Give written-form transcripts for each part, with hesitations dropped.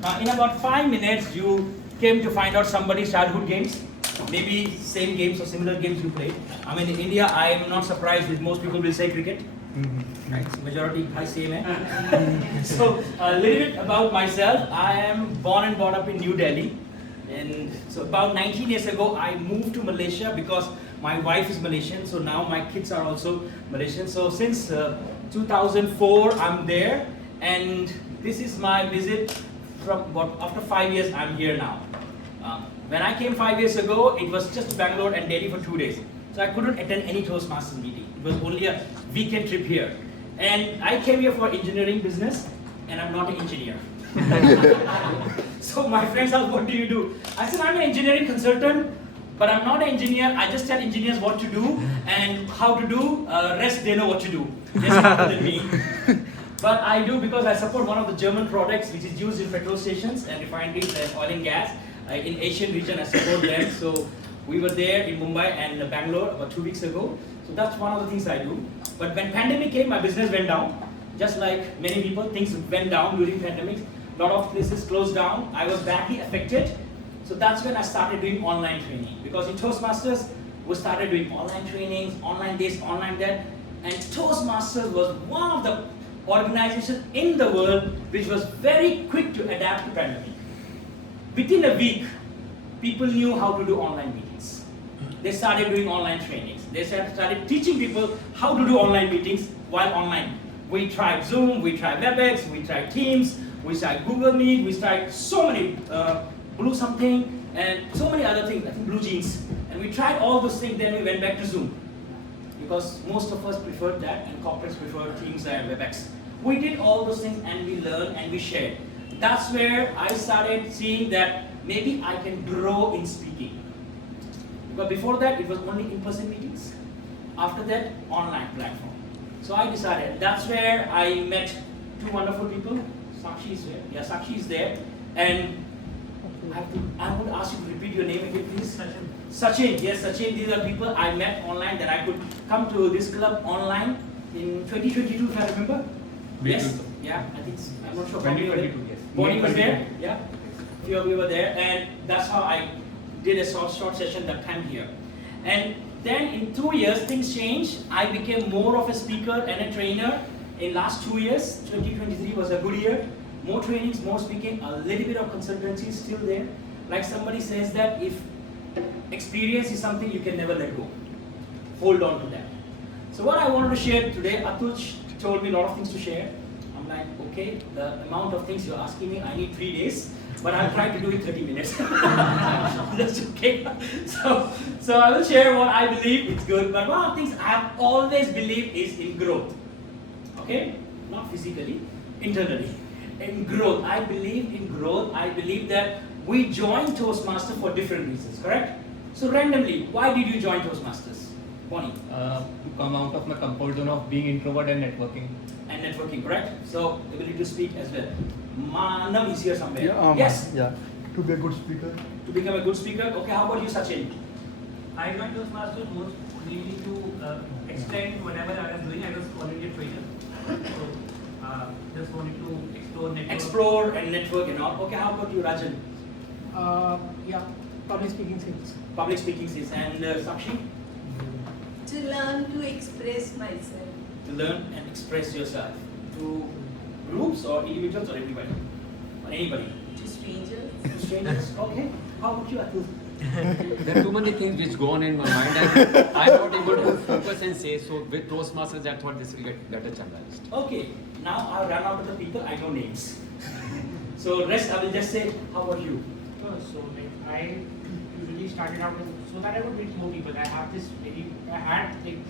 In about 5 minutes, you came to find out somebody's childhood games, maybe same games or similar games you played. I mean, in India, I am not surprised if most people will say cricket. Right? So majority I same. So a little bit about myself. I am born and brought up in New Delhi, and so about 19 years ago, I moved to Malaysia because my wife is Malaysian. So now my kids are also Malaysian. So since 2004, I'm there, and this is my visit from after 5 years. I'm here now. When I came 5 years ago, it was just Bangalore and Delhi for 2 days. So I couldn't attend any Toastmasters meeting. It was only a weekend trip here. And I came here for engineering business, and I'm not an engineer. So my friends asked, what do you do? I said, I'm an engineering consultant, but I'm not an engineer. I just tell engineers what to do and how to do. Rest, they know what to do. They're smarter than me. But I do because I support one of the German products which is used in petrol stations and refineries and oil and gas. In Asian region, I support them. So we were there in Mumbai and Bangalore about 2 weeks ago. So that's one of the things I do. But when pandemic came, my business went down. Just like many people, things went down during pandemic. A lot of places closed down. I was badly affected. So that's when I started doing online training. Because in Toastmasters, we started doing online trainings, online this, online that. And Toastmasters was one of the organizations in the world which was very quick to adapt to pandemic. Within a week, people knew how to do online meetings. They started doing online trainings. They started teaching people how to do online meetings while online. We tried Zoom, we tried WebEx, we tried Teams, we tried Google Meet, we tried so many, Blue something, and so many other things, I think Blue Jeans. And we tried all those things, then we went back to Zoom. Because most of us preferred that, and corporates preferred Teams and WebEx. We did all those things, and we learned, and we shared. That's where I started seeing that maybe I can grow in speaking. But before that, it was only in-person meetings. After that, online platform. So I decided, that's where I met two wonderful people. Sakshi is there. Yeah, Sakshi is there. And I would ask you to repeat your name again, please. Sachin. Sachin, yes, Sachin. These are people I met online that I could come to this club online in 2022, if I remember. Yes. Yeah, I think I'm not sure. 2022, yes. Bonnie was there. Yeah. Few of you were there, and that's how I did a short session that time here. And then in 2 years, things changed. I became more of a speaker and a trainer. In last 2 years, 2023 was a good year. More trainings, more speaking, a little bit of consultancy is still there. Like somebody says that if experience is something you can never let go. Hold on to that. So what I wanted to share today, Atul told me a lot of things to share. I'm like, okay, the amount of things you're asking me, I need 3 days. But I'll try to do it 30 minutes. That's okay. So I will share what I believe it's good. But one of the things I have always believed is in growth. Okay? Not physically, internally. In growth. I believe in growth. I believe that we join Toastmasters for different reasons, correct? So randomly, why did you join Toastmasters? Bonnie? To come out of my comfort zone of being introvert and networking. And networking, correct? So ability to speak as well. Manav is here somewhere. Yeah, yes. Yeah. To be a good speaker. To become a good speaker. Okay, how about you, Sachin? I joined Toastmasters most mainly to extend whatever I was doing. I was already a trainer, so just wanted to explore network. Explore and network and all. Okay, how about you, Rajan? Yeah, public speaking skills. Public speaking skills. And Sakshi? To learn to express myself. To learn and express yourself. To groups or individuals or everybody? Or anybody? To strangers. To strangers? Okay. How about you, Atul? There are too many things which go on in my mind and I'm not able to focus and say. So with Toastmasters, I thought this will get better channelized. Okay. Now I'll run out of the people. I know names. So rest I will just say, how about you? So like I usually started out so that I would meet more people. I had this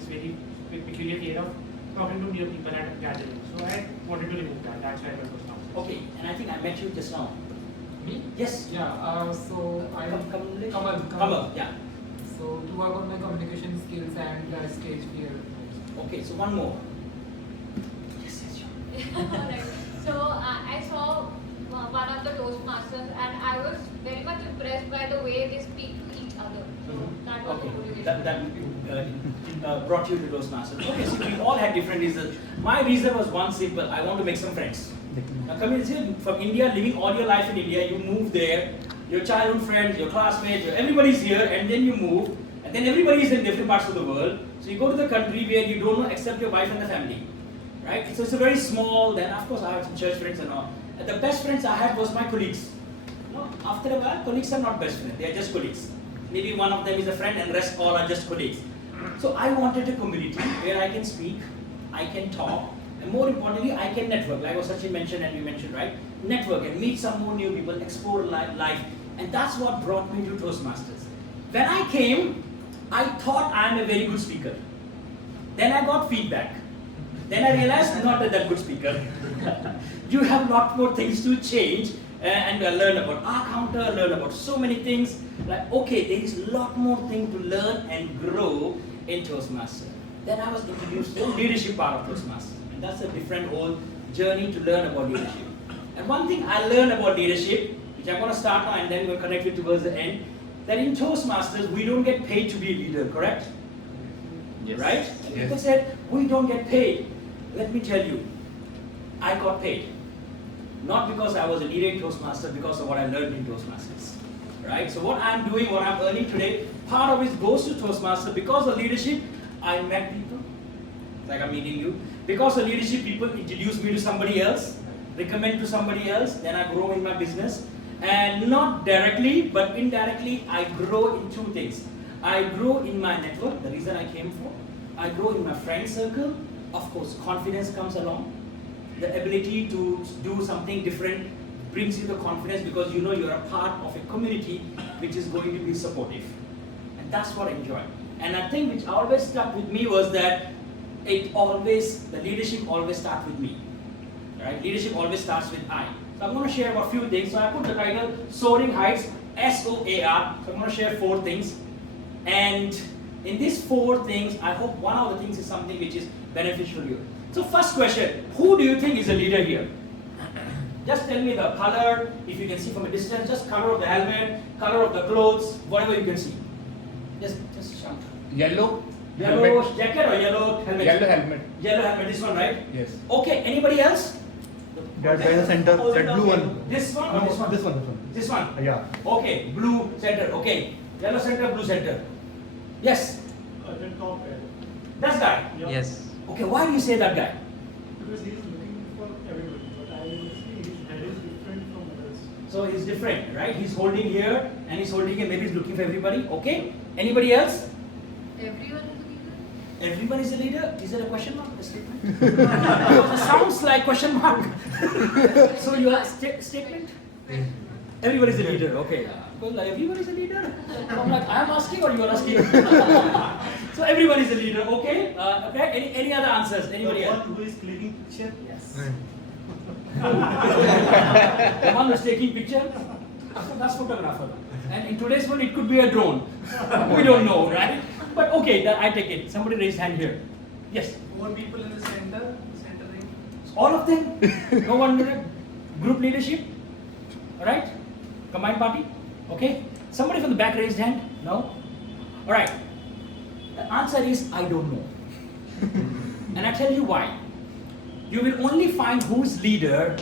very peculiar fear of talking to new people at a gathering. So I wanted to remove that. That's why I went to now. Okay. And I think I met you just now. Me? Yes. Yeah, so I Kamal. Yeah. So to work on my communication skills and stage fear. Okay, so one more. Yes, sure. Alright. So I saw one of the Toastmasters and I was very much impressed by the way they speak to each other. So that was Okay, the motivation. that brought you to Toastmasters. Okay, so we all had different reasons. My reason was one simple, I want to make some friends. Now come in, see, from India, living all your life in India, you move there, your childhood friends, your classmates, everybody's here, and then you move, and then everybody is in different parts of the world. So you go to the country where you don't know except your wife and the family, right? So it's a very small. Then of course I have some church friends and all. And the best friends I had was my colleagues. No, after a while, colleagues are not best friends; they are just colleagues. Maybe one of them is a friend, and rest all are just colleagues. So I wanted a community where I can speak, I can talk, and more importantly, I can network. Like what Sachin mentioned and you mentioned, right? Network and meet some more new people, explore life. And that's what brought me to Toastmasters. When I came, I thought I'm a very good speaker. Then I got feedback. Then I realized I'm not that good speaker. You have a lot more things to change and learn about our counter, learn about so many things. Like, okay, there is a lot more things to learn and grow in Toastmasters. Then I was introduced to the leadership part of Toastmasters. And that's a different whole journey to learn about leadership. And one thing I learned about leadership, which I'm going to start now and then we'll connect it towards the end, that in Toastmasters, we don't get paid to be a leader, correct? Yes. Right? Yes. People said, we don't get paid. Let me tell you, I got paid. Not because I was a leader in Toastmasters, because of what I learned in Toastmasters. Right? So what I'm doing, what I'm earning today, part of it goes to Toastmasters. Because of leadership, I met people, like I'm meeting you. Because of leadership, people introduce me to somebody else, recommend to somebody else, then I grow in my business. And not directly, but indirectly, I grow in two things. I grow in my network, the reason I came for. I grow in my friend circle. Of course, confidence comes along. The ability to do something different brings you the confidence because you know you're a part of a community which is going to be supportive. And that's what I enjoy. And I think which always stuck with me was that the leadership always starts with me. Right? Leadership always starts with I. So I'm going to share a few things. So I put the title SOARing Heights, SOAR. So I'm going to share 4 things. And in these 4 things, I hope one of the things is something which is beneficial to you. So first question, who do you think is a leader here? Just tell me the color, if you can see from a distance, just color of the helmet, color of the clothes, whatever you can see. Just shout. Yellow. Yellow helmet. jacket or yellow helmet? Yellow helmet. Yellow helmet, this one, right? Yes. Okay, anybody else? That by the center, that blue one. This one or No, this one? this one. This one? Yeah. Okay, blue center, okay. Yellow center, blue center. Yes? The top head. That guy? Yes. Okay, why do you say that guy? Because he is looking for everybody, but I see his head is different from others. So he's different, right? He's holding here and he's holding here, maybe he's looking for everybody. Okay? Anybody else? Everyone is a leader. Everyone is a leader? Is there a question mark? A statement? It sounds like question mark. So your statement? Everybody is a leader, okay. Well, everybody is a leader? I'm like, I'm asking or you're asking? So everybody is a leader, okay? Okay, any other answers? Anybody else? Who is clicking picture? Yes. The one who's taking picture? That's photographer. And in today's world, it could be a drone. We don't know, right? But okay, I take it. Somebody raised hand here. Yes. 4 people in the center, ring. All of them? No one group leadership? Alright? Combined party? Okay. Somebody from the back raised hand? No? Alright. The answer is I don't know. And I tell you why. You will only find who's leader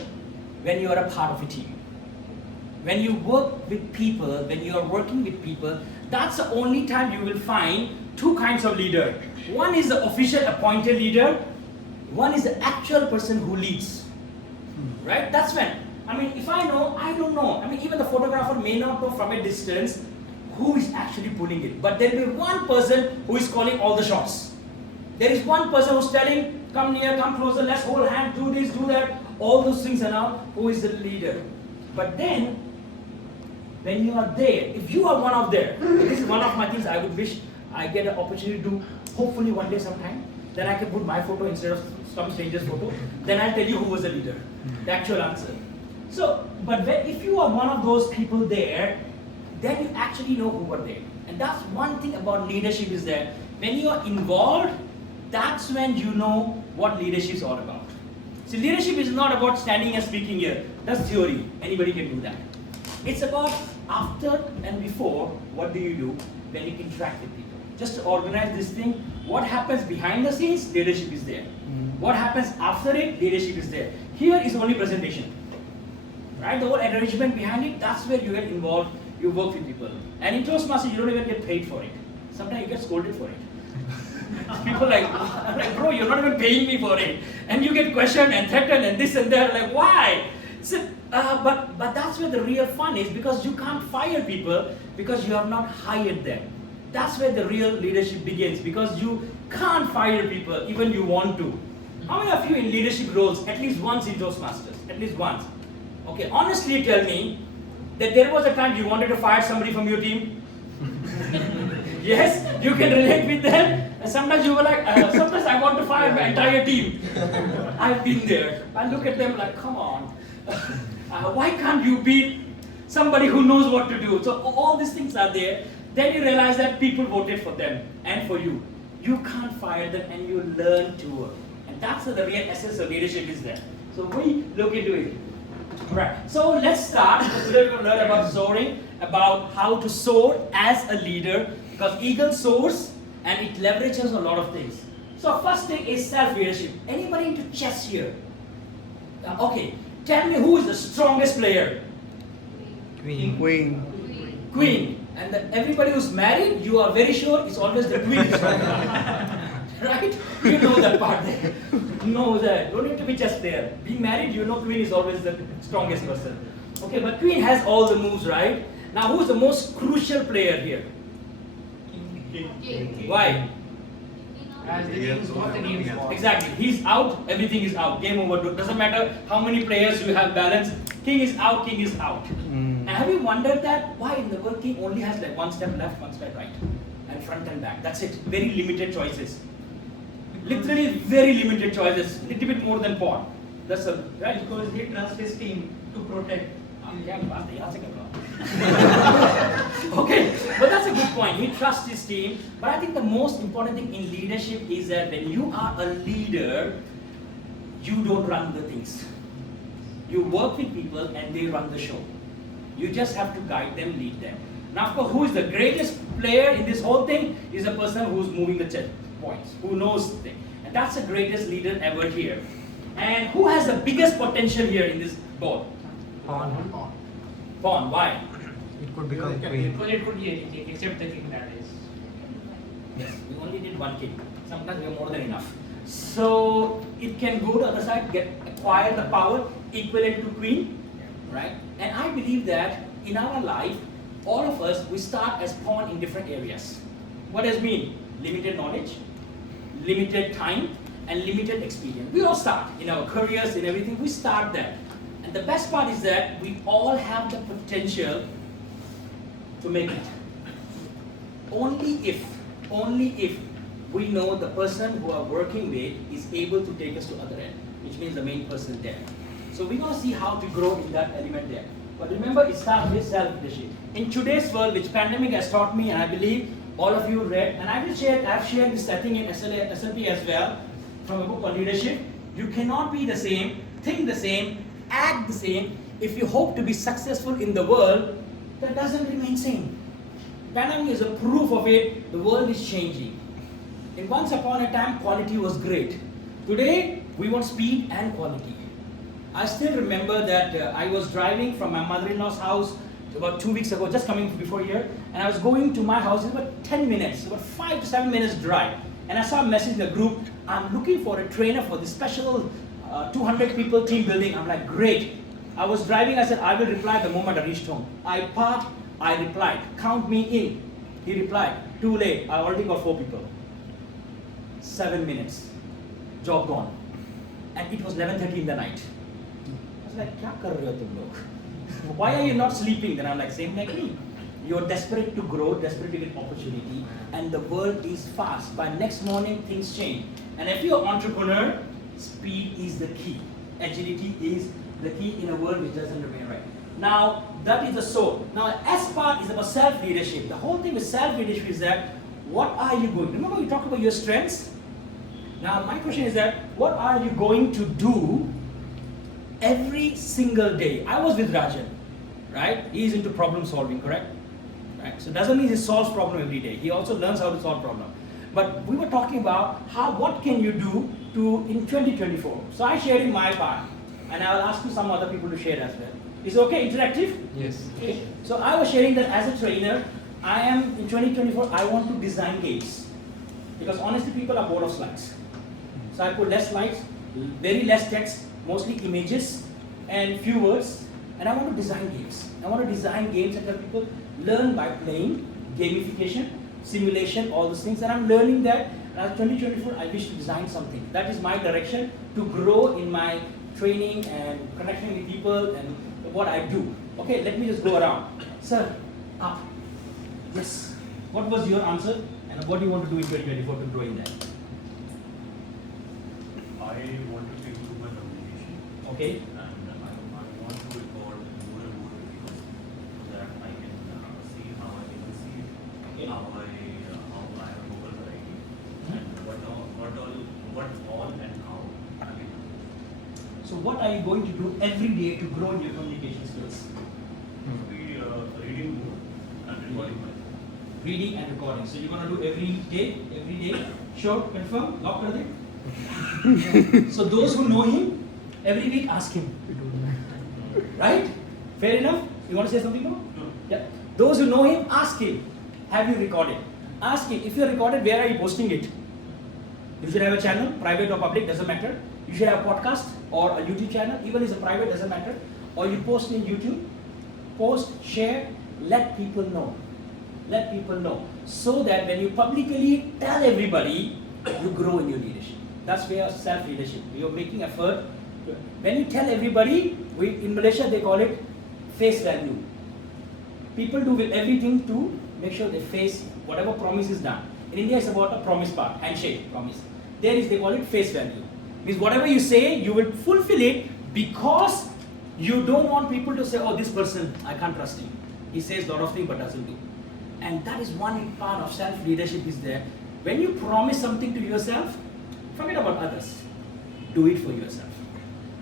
when you are a part of a team. When you work with people, when you are working with people, that's the only time you will find 2 kinds of leader. One is the official appointed leader. One is the actual person who leads. Right? That's when. I mean, if I know, I don't know. I mean, even the photographer may not know from a distance who is actually pulling it. But there will be one person who is calling all the shots. There is one person who's telling, come near, come closer, let's hold hand, do this, do that. All those things are now, who is the leader. But then, when you are there, if you are one of them, this is one of my things I would wish I get an opportunity to do, hopefully one day sometime, then I can put my photo instead of some stranger's photo, then I'll tell you who was the leader, the actual answer. So, but if you are one of those people there, then you actually know who were there. And that's one thing about leadership is that when you are involved, that's when you know what leadership is all about. See, leadership is not about standing and speaking here. That's theory. Anybody can do that. It's about after and before, what do you do when you interact with people? Just to organize this thing, what happens behind the scenes, leadership is there. What happens after it? Leadership is there. Here is only presentation. Right? The whole arrangement behind it, that's where you get involved, you work with people. And in Toastmasters, you don't even get paid for it. Sometimes you get scolded for it. People I'm like, bro, you're not even paying me for it. And you get questioned and threatened and this and that, like, why? So, but that's where the real fun is, because you can't fire people because you have not hired them. That's where the real leadership begins, because you can't fire people even you want to. How many of you in leadership roles at least once in Toastmasters? At least once. Okay, honestly tell me that there was a time you wanted to fire somebody from your team? Yes, you can relate with them. And sometimes you were like, sometimes I want to fire my entire team. I've been there. I look at them like, come on. Why can't you be somebody who knows what to do? So all these things are there. Then you realize that people voted for them and for you. You can't fire them and you learn to work. And that's the real essence of leadership is there. So we look into it. Right. So let's start. Today we're going to learn about soaring, about how to soar as a leader, because eagle soars and it leverages a lot of things. So first thing is self-leadership. Anybody into chess here? Okay. Tell me who is the strongest player? Queen. And everybody who's married, you are very sure it's always the queen. Right? You know that part there. Know that. Don't need to be just there. Being married, you know queen is always the strongest person. Okay, but queen has all the moves, right? Now who's the most crucial player here? King. Why? As the game is gone, the game is gone. Exactly. He's out, everything is out. Game over. Doesn't matter how many players you have balanced. King is out, king is out. And have you wondered that why in the world king only has like one step left, one step right? And front and back. That's it. Very limited choices. Literally very limited choices. Little bit more than pawn. That's a right? Because he trusts his team to protect. Okay, but that's a good point. He trusts his team. But I think the most important thing in leadership is that when you are a leader, you don't run the things. You work with people and they run the show. You just have to guide them, lead them. Now, of course, who is the greatest player in this whole thing is a person who's moving the check points, who knows things. And that's the greatest leader ever here. And who has the biggest potential here in this board? Pawn. Why? It could become queen. Because it could be anything except the king, that is. Yes, we only need one king. Sometimes we are more than enough. So it can go to the other side, acquire the power equivalent to queen, right? And I believe that in our life, all of us, we start as pawn in different areas. What does it mean? Limited knowledge, limited time, and limited experience. We all start in our careers, in everything, we start there. And the best part is that we all have the potential to make it. Only if we know the person who are working with is able to take us to other end, which means the main person there. So we're going to see how to grow in that element there. But remember, it starts with self-leadership. In today's world, which pandemic has taught me, and I believe all of you read, and I've shared this, I think, in SLP as well, from a book on leadership. You cannot be the same, think the same, act the same, if you hope to be successful in the world that doesn't remain same. Pandemic is a proof of it. The world is changing. And once upon a time, quality was great. Today, we want speed and quality. I still remember that I was driving from my mother-in-law's house about 2 weeks ago, just coming before here, and I was going to my house. It was about 10 minutes, about 5 to 7 minutes drive. And I saw a message in the group, I'm looking for a trainer for this special 200 people team building. I'm like, great. I was driving, I said, I will reply the moment I reached home. I parked, I replied, count me in. He replied, too late, I already got 4 people. 7 minutes, job gone. And it was 11:30 in the night. I was like, kya kar rahe ho tum log? Why are you not sleeping? Then I'm like, same like me. You're desperate to grow, desperate to get opportunity, and the world is fast. By next morning, things change. And if you're an entrepreneur, speed is the key. Agility is the key in a world which doesn't remain right. Now, that is the soul. Now, S part is about self-leadership. The whole thing with self-leadership is that, what are you going? Remember we talked about your strengths? Now, my question is that, what are you going to do every single day? I was with Rajan, right? He's into problem solving, correct? Right? So it doesn't mean he solves problem every day. He also learns how to solve problem. But we were talking about what can you do in 2024. So I shared in my part, and I will ask you some other people to share as well. Is it okay, interactive? Yes. Okay. So I was sharing that as a trainer, I am in 2024, I want to design games. Because honestly, people are bored of slides. So I put less slides, very less text, mostly images, and few words. And I want to design games. I want to design games that help people learn by playing, gamification, simulation, all those things. And I'm learning that. And 2024, I wish to design something. That is my direction to grow in my training and connecting with people and what I do. Okay, let me just go around. Sir, up. Yes. What was your answer? And what do you want to do in 2024 to grow in that? I want to improve my communication. Okay. And I want to record more and more videos so that I can see how I can see Okay. how I have vocal variety and what all and how I can do. So what are you going to do every day to grow in your communication skills? Be reading more and recording more. Reading and recording. So you're going to do every day. Sure, confirm, lock kar de. So those who know him, every week ask him. Right? Fair enough? You want to say something more? No. Yeah. Those who know him, ask him. Have you recorded? Ask him. If you recorded, where are you posting it? You should have a channel, private or public, doesn't matter. You should have a podcast or a YouTube channel, even if it's a private, doesn't matter. Or you post in YouTube, post, share, let people know. Let people know. So that when you publicly tell everybody, you grow in your leadership. That's where self-leadership. You're making effort. When you tell everybody, in Malaysia they call it face value. People do everything to make sure they face whatever promise is done. In India, it's about a promise part, handshake, promise. There is, they call it face value. Means whatever you say, you will fulfill it because you don't want people to say, oh, this person, I can't trust him. He says a lot of things but doesn't do. And that is one part of self-leadership is there. When you promise something to yourself, forget about others. Do it for yourself.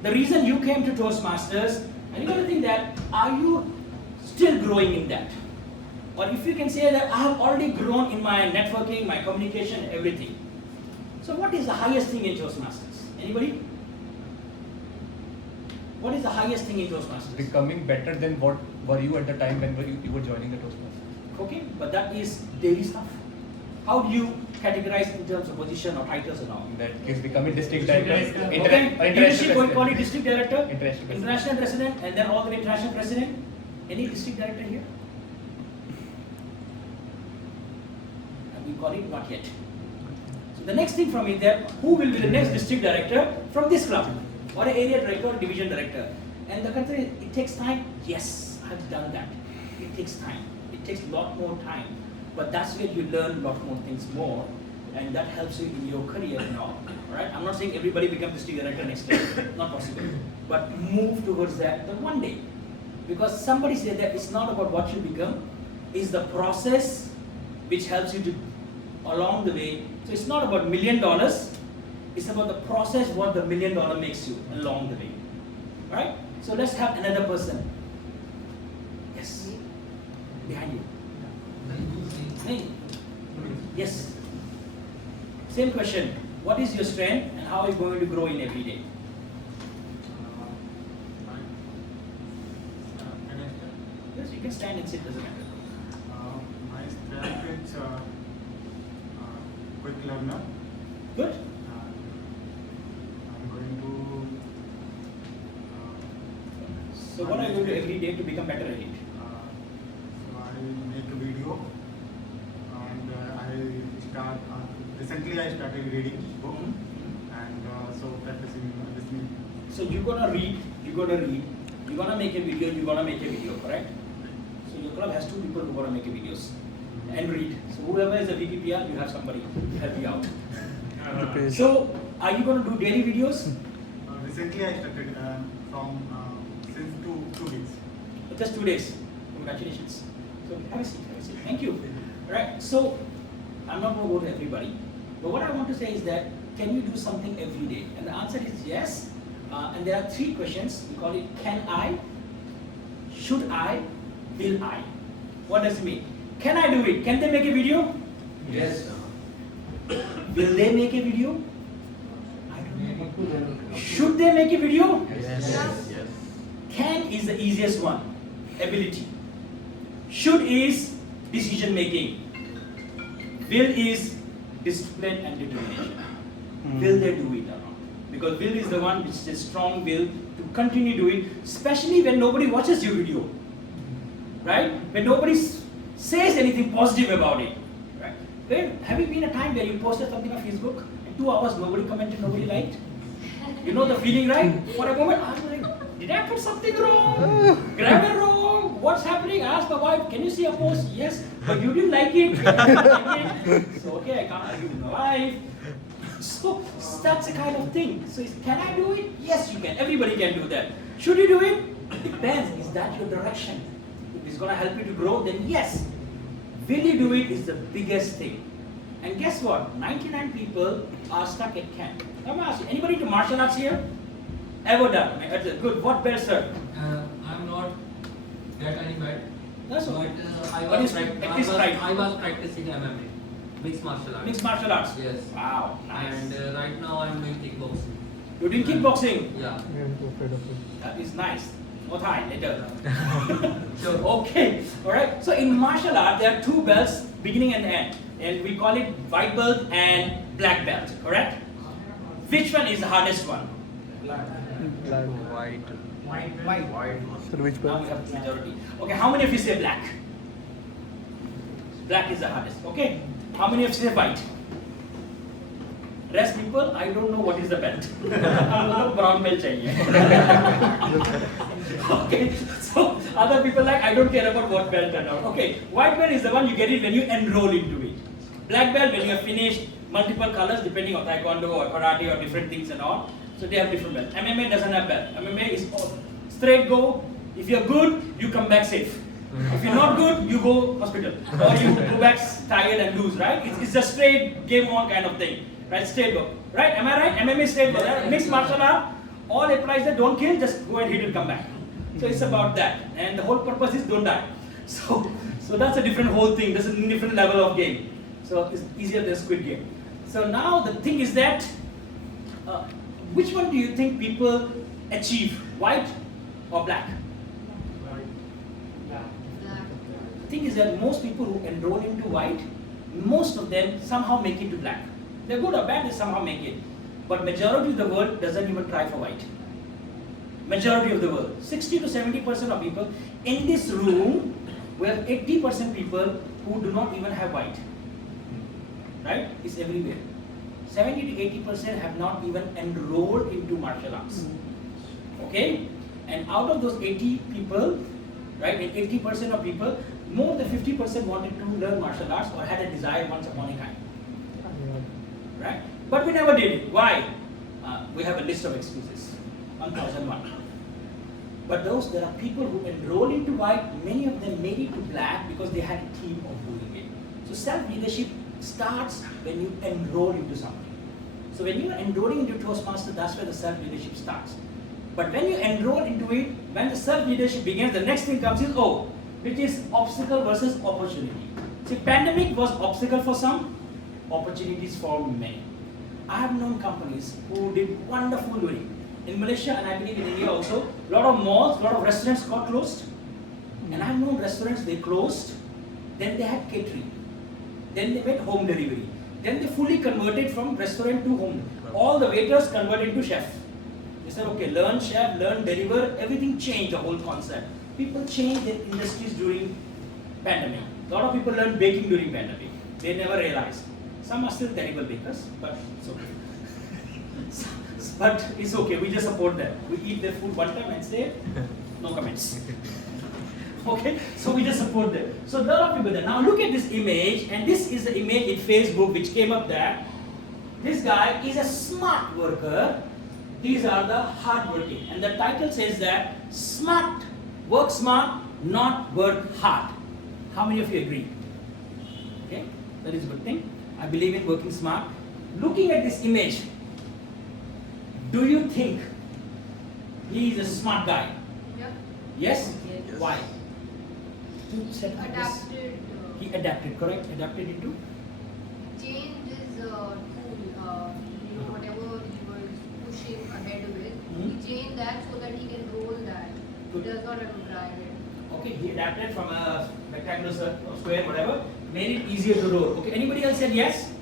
The reason you came to Toastmasters, and you got to think that, are you still growing in that? Or if you can say that I have already grown in my networking, my communication, everything. So what is the highest thing in Toastmasters? Anybody? What is the highest thing in Toastmasters? Becoming better than what were you at the time when you were joining the Toastmasters. Okay, but that is daily stuff. How do you categorize in terms of position or titles and all? In that case, becoming district director, Okay, leadership, we call it district director, International president, and then all the international president. Any district director here? And we call it not yet. So the next thing from it there, who will be the next district director from this club? Or an area director or division director? And the country, it takes time. Yes, I've done that. It takes time. It takes a lot more time. But that's where you learn a lot more things more, and that helps you in your career and all. Right? I'm not saying everybody becomes district director next year. Not possible. But move towards that the one day. Because somebody said that it's not about what you become, it's the process which helps you to along the way. So it's not about $1 million, it's about the process what the $1 million makes you along the way. Right? So let's have another person. Yes. Behind you. Hey. Yes. Same question. What is your strength and how are you going to grow in every day? Yes, you can stand and sit, doesn't matter. My strength is quick learner. Good? I'm going to. So what are you going to do every day to become better at it? So I make a video, and recently I started reading book, and so practicing listening. So you're gonna read, you're gonna make a video, correct? So your club has 2 people who are gonna make a videos and read. So whoever is a VPPR, you have somebody to help you out. So are you gonna do daily videos? Recently I started from since two weeks. Just 2 days. Congratulations. So have a seat. Thank you. Right. So I'm not going to go to everybody, but what I want to say is that can you do something every day? And the answer is yes. And there are 3 questions. We call it can I, should I, will I. What does it mean? Can I do it? Can they make a video? Yes. Will they make a video? I don't know. Should they make a video? Yes. Can is the easiest one. Ability. Should is decision making. Will is discipline and determination. Will they do it or not? Because will is the one which is a strong will to continue doing, especially when nobody watches your video. Right? When nobody says anything positive about it. Right? Have you been a time where you posted something on Facebook and 2 hours nobody commented, nobody liked? You know the feeling, right? For a moment, I was like, did I put something wrong? Grammar wrong? What's happening? I asked my wife, can you see a post? Yes, but you didn't like it. I didn't like it. So okay, I can't argue with my wife. So that's the kind of thing. So can I do it? Yes, you can. Everybody can do that. Should you do it? It depends. Is that your direction? If it's going to help you to grow, then yes. Will you do it is the biggest thing. And guess what? 99 people are stuck at camp. Let me ask you, anybody do martial arts here? Ever done? Good. What belt, sir? I'm not that any bad. That's But all. I What was, is prac- at least right? I was practicing MMA, mixed martial arts. Mixed martial arts? Yes. Wow, nice. And right now I'm doing kickboxing. You're doing kickboxing? Yeah. That is nice. More time later. Sure. Okay, alright. So in martial art, there are two belts, beginning and end. And we call it white belt and black belt, correct? Which one is the hardest one? White. So which Now we have majority. Okay, how many of you say black? Black is the hardest. Okay. How many of you say white? Rest people, I don't know what is the belt. Brown belt chahiye. Okay, so other people like, I don't care about what belt and all. Okay, white belt is the one you get it when you enroll into it. Black belt when you have finished multiple colors depending on taekwondo or karate or different things and all. So they have different belts. MMA doesn't have belt. MMA is straight go. If you're good, you come back safe. If you're not good, you go hospital. Or you go back tired and lose, right? It's a straight game on kind of thing. Right? Straight go. Right? Am I right? MMA straight go. Right? Mixed martial art, all applies that don't kill, just go and hit and come back. So it's about that. And the whole purpose is don't die. So that's a different whole thing. That's a different level of game. So it's easier than Squid Game. So now the thing is that, which one do you think people achieve? White or black? The thing is that most people who enroll into white, most of them somehow make it to black. They're good or bad, they somehow make it. But majority of the world doesn't even try for white. Majority of the world. 60 to 70% of people in this room, we have 80% people who do not even have white. Right? It's everywhere. 70 to 80% have not even enrolled into martial arts. Okay? And out of those 80 people, right, and 80% of people, more than 50% wanted to learn martial arts or had a desire once upon a time. Right? But we never did it. Why? We have a list of excuses. 1001. But there are people who enroll into white, many of them made it to black because they had a team of doing it. So self-leadership starts when you enroll into something. So when you are enrolling into Toastmasters, that's where the self-leadership starts. But when you enroll into it, when the self-leadership begins, the next thing comes is, which is obstacle versus opportunity. See, pandemic was obstacle for some, opportunities for many. I have known companies who did wonderful doing. In Malaysia and I believe in India also, a lot of malls, a lot of restaurants got closed. And I've known restaurants, they closed, then they had catering. Then they went home delivery. Then they fully converted from restaurant to home. All the waiters converted to chef. They said, okay, learn chef, learn deliver, everything changed, the whole concept. People changed their industries during pandemic. A lot of people learned baking during pandemic. They never realized. Some are still terrible bakers, but it's okay. But it's okay, we just support them. We eat their food one time and say, no comments. Okay, so we just support them. So there are people there. Now look at this image, and this is the image in Facebook which came up there. This guy is a smart worker. These are the hard-working. And the title says that smart, work smart, not work hard. How many of you agree? Okay, that is a good thing. I believe in working smart. Looking at this image, do you think he is a smart guy? Yep. Yes? Yes. Why? To set up this. Adapted. He adapted, correct? Adapted into? changed his tool, whatever he was pushing ahead with, he changed that so that he can roll that. He does not have to drag it. Okay, he adapted from a rectangular or square, whatever, made it easier to roll. Okay, anybody else said yes?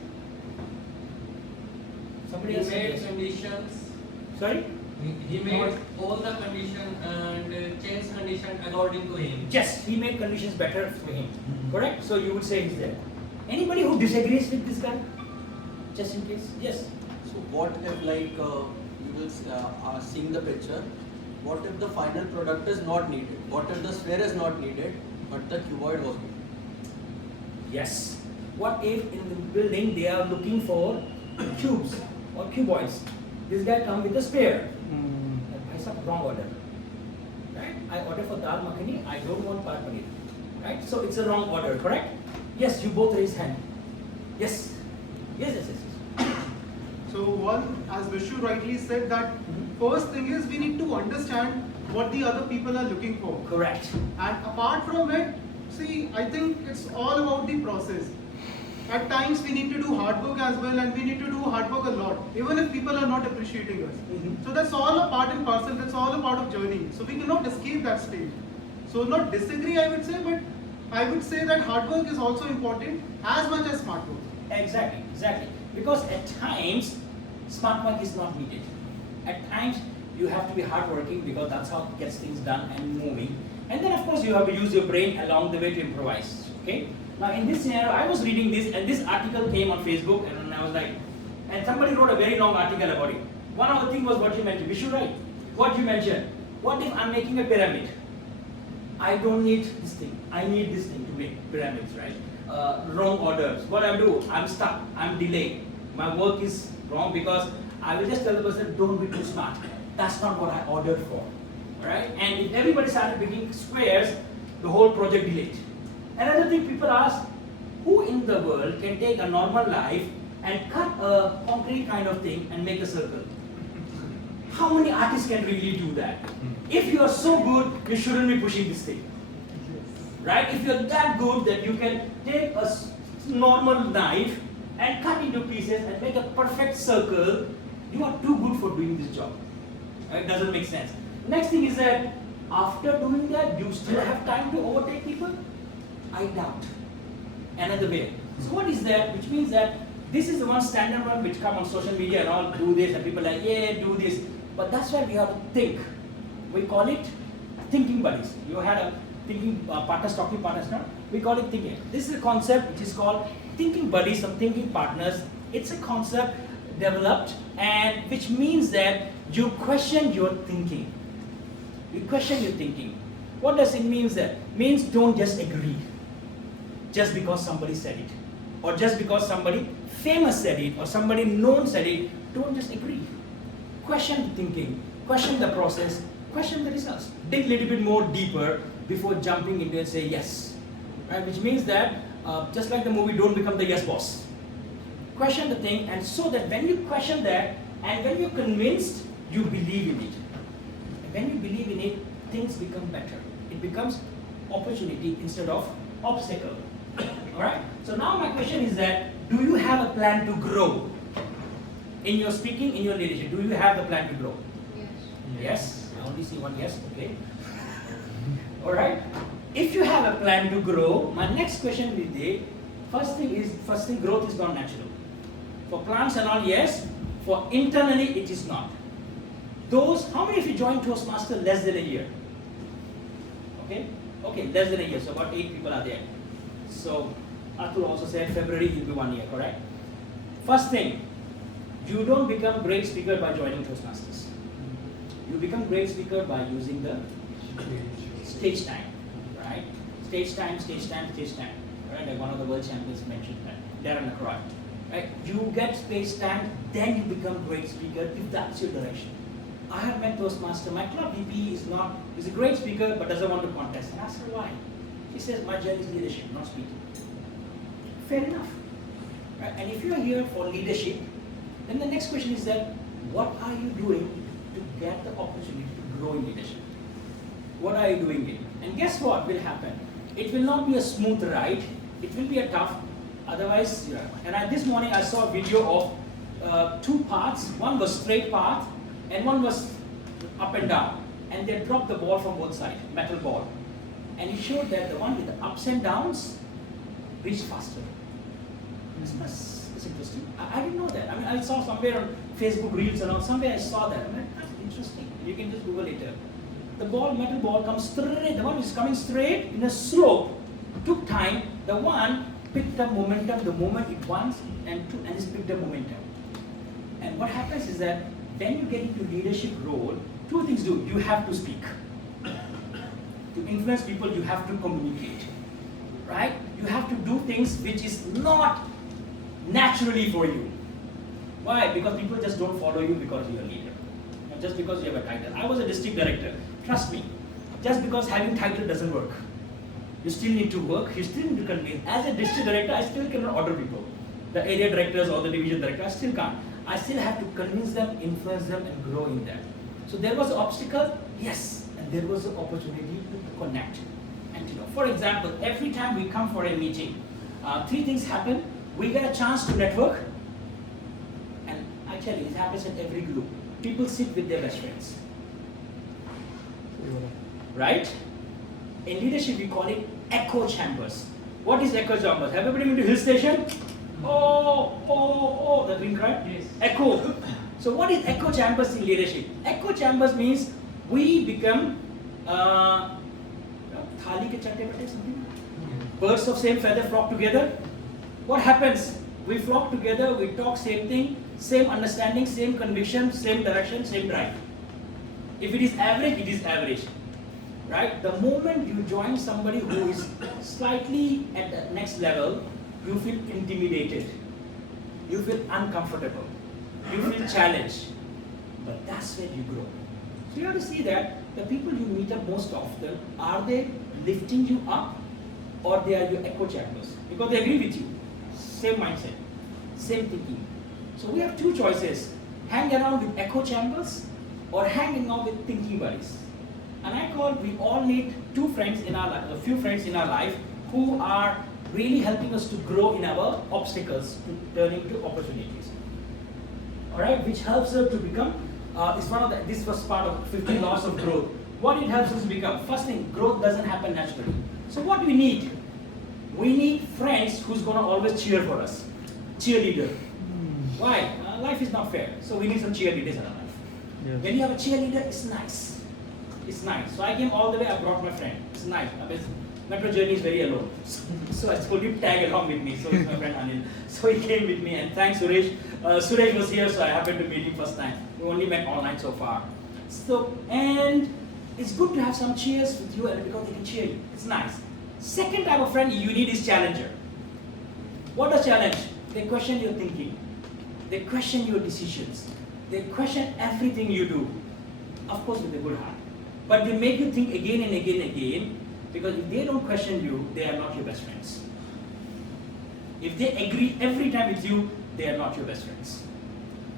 Somebody else said yes. conditions. Sorry? He made all the condition and changed condition according to him. Yes, he made conditions better for him. Correct? So you would say he's there. Anybody who disagrees with this guy? Just in case? Yes. So what if you will are seeing the picture, what if the final product is not needed? What if the sphere is not needed, but the cuboid was needed? Yes. What if in the building they are looking for cubes or cuboids? This guy comes with a spare. I said wrong order. Right? I order for dal makhani, I don't want par paneer. Right? So it's a wrong order, correct? Yes, you both raise hand. Yes. Yes, yes, yes. So one, as Vishu rightly said, that first thing is we need to understand what the other people are looking for. Correct. And apart from it, see, I think it's all about the process. At times we need to do hard work as well, and we need to do hard work a lot, even if people are not appreciating us. So that's all a part and parcel, that's all a part of journey. So we cannot escape that stage. So not disagree, I would say, but I would say that hard work is also important as much as smart work. Exactly, exactly. Because at times, smart work is not needed. At times, you have to be hardworking because that's how it gets things done and moving. And then, of course, you have to use your brain along the way to improvise. Okay? Now, in this scenario, I was reading this, and this article came on Facebook, and I was like, and somebody wrote a very long article about it. One of the things was what you mentioned. We should write what you mentioned. What if I'm making a pyramid? I don't need this thing. I need this thing to make pyramids, right? Wrong orders. What I do? I'm stuck. I'm delayed. My work is wrong because I will just tell the person, don't be too smart. That's not what I ordered for. Right? And if everybody started picking squares, the whole project delayed. Another thing people ask, who in the world can take a normal life and cut a concrete kind of thing and make a circle? How many artists can really do that? If you are so good, you shouldn't be pushing this thing. Right? If you're that good that you can take a normal knife and cut into pieces and make a perfect circle, you are too good for doing this job. It doesn't make sense. Next thing is that after doing that, you still have time to overtake people? I doubt. Another way. So what is that? Which means that this is the one standard one which come on social media and all, do this, and people are like, yeah, do this. But that's why we have to think. We call it thinking buddies. You had a thinking partners, talking partners now. We call it thinking. This is a concept which is called thinking buddies or thinking partners. It's a concept developed, and which means that you question your thinking. You question your thinking. What does it mean? That means don't just agree just because somebody said it, or just because somebody famous said it, or somebody known said it. Don't just agree. Question the thinking, question the process, question the results. Dig a little bit more deeper before jumping into and say yes. Right? Which means that just like the movie, don't become the yes boss. Question the thing, and so that when you question that, and when you're convinced, you believe in it. And when you believe in it, things become better. It becomes opportunity instead of obstacle. Alright? So now my question is that, do you have a plan to grow? In your speaking, in your leadership, do you have the plan to grow? Yes. Yes? I only see one yes, okay. Alright? If you have a plan to grow, my next question will be, first thing, growth is not natural. For plants and all, yes. For internally, it is not. How many of you joined Toastmasters less than a year? Okay? Okay, less than a year, so about 8 people are there. So, Atul also said February will be 1 year, correct? First thing, you don't become great speaker by joining Toastmasters. You become great speaker by using the stage time, right? Stage time, stage time, stage time. Right? Like one of the world champions mentioned that, Darren McCroy. Right? You get space time, then you become great speaker if that's your direction. I have met Toastmaster. My club VP is a great speaker but doesn't want to contest. And I asked her why. She says, my journey is leadership, not speaking. Fair enough. Right? And if you are here for leadership, then the next question is that, what are you doing to get the opportunity to grow in leadership? What are you doing it? And guess what will happen? It will not be a smooth ride. It will be a tough, Otherwise, yeah. And this morning I saw a video of 2 paths. One was straight path and one was up and down. And they dropped the ball from both sides, metal ball. And it showed that the one with the ups and downs reached faster. It's interesting. I didn't know that. I mean, I saw somewhere on Facebook Reels and all, somewhere I saw that. I'm like, that's interesting. You can just Google later. The ball, metal ball comes straight, the one which is coming straight in a slope, took time, the one picked up momentum the moment it wants and just picked up momentum. And what happens is that when you get into leadership role, 2 things do. You have to speak. To influence people, you have to communicate. Right? You have to do things which is not naturally for you. Why? Because people just don't follow you because you're a leader. Not just because you have a title. I was a district director. Trust me. Just because having title doesn't work. You still need to work. You still need to convince. As a district director, I still cannot order people. The area directors or the division director, I still can't. I still have to convince them, influence them, and grow in them. So there was an obstacle, yes, and there was an opportunity to connect. And for example, every time we come for a meeting, 3 things happen. We get a chance to network, and I tell you, it happens in every group. People sit with their best friends. Right? In leadership, we call it echo chambers. What is echo chambers? Have you ever been to hill station? Oh, the green cry? Yes. Echo. So what is echo chambers in leadership? Echo chambers means we become thali ke chatte bate something. Birds of same feather flock together. What happens? We flock together, we talk same thing, same understanding, same conviction, same direction, same drive. If it is average, it is average. Right? The moment you join somebody who is slightly at the next level, you feel intimidated. You feel uncomfortable. You feel challenged. But that's where you grow. So you have to see that the people you meet up most often, are they lifting you up or they are your echo chambers? Because they agree with you. Same mindset, same thinking. So we have 2 choices. Hang around with echo chambers or hanging out with thinking buddies. And I call, we all need 2 friends in our life, a few friends in our life who are really helping us to grow in our obstacles, to turn into opportunities. Alright, which helps us to become, this was part of 15 laws of growth. What it helps us to become? First thing, growth doesn't happen naturally. So what do we need? We need friends who's going to always cheer for us. Cheerleader. Why? Life is not fair. So we need some cheerleaders in our life. Yes. When you have a cheerleader, it's nice. It's nice. So I came all the way, I brought my friend. It's nice. Metro journey is very alone. So I told him tag along with me. So it's my friend Anil. So he came with me and thanks Suresh. Suresh was here, so I happened to meet him first time. We only met online so far. So, and it's good to have some cheers with you because they can cheer you. It's nice. Second type of friend you need is challenger. What does challenge? They question your thinking. They question your decisions. They question everything you do. Of course with a good heart. But they make you think again and again and again, because if they don't question you, they are not your best friends. If they agree every time with you, they are not your best friends.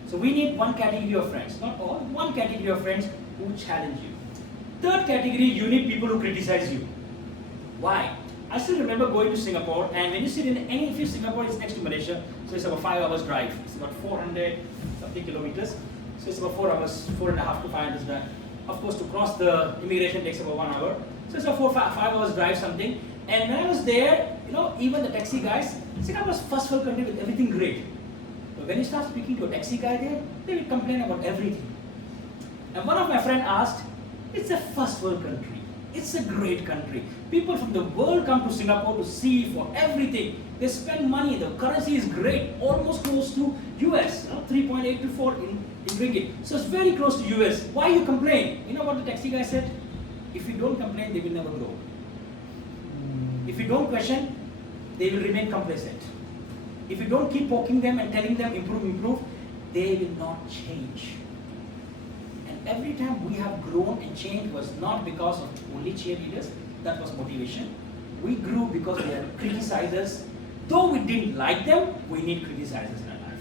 So we need 1 category of friends, not all, 1 category of friends who challenge you. Third category, you need people who criticize you. Why? I still remember going to Singapore, and when you sit in any, if Singapore is next to Malaysia, so it's about 5 hours drive. It's about 400 something kilometers. So it's about 4 hours, 4.5 to 5 hours drive. Of course, to cross the immigration takes about 1 hour. So it's a 5 hours drive something. And when I was there, even the taxi guys, Singapore was first world country with everything great. But when you start speaking to a taxi guy there, they will complain about everything. And one of my friends asked, it's a first world country. It's a great country. People from the world come to Singapore to see for everything. They spend money. The currency is great, almost close to US, 3.8 to 4 in ringgit. So it's very close to US. Why you complain? You know what the taxi guy said? If you don't complain, they will never grow. If you don't question, they will remain complacent. If you don't keep poking them and telling them improve, they will not change. And every time we have grown and changed was not because of only cheerleaders, that was motivation. We grew because we had criticizers. Though we didn't like them, we need criticizers in our life.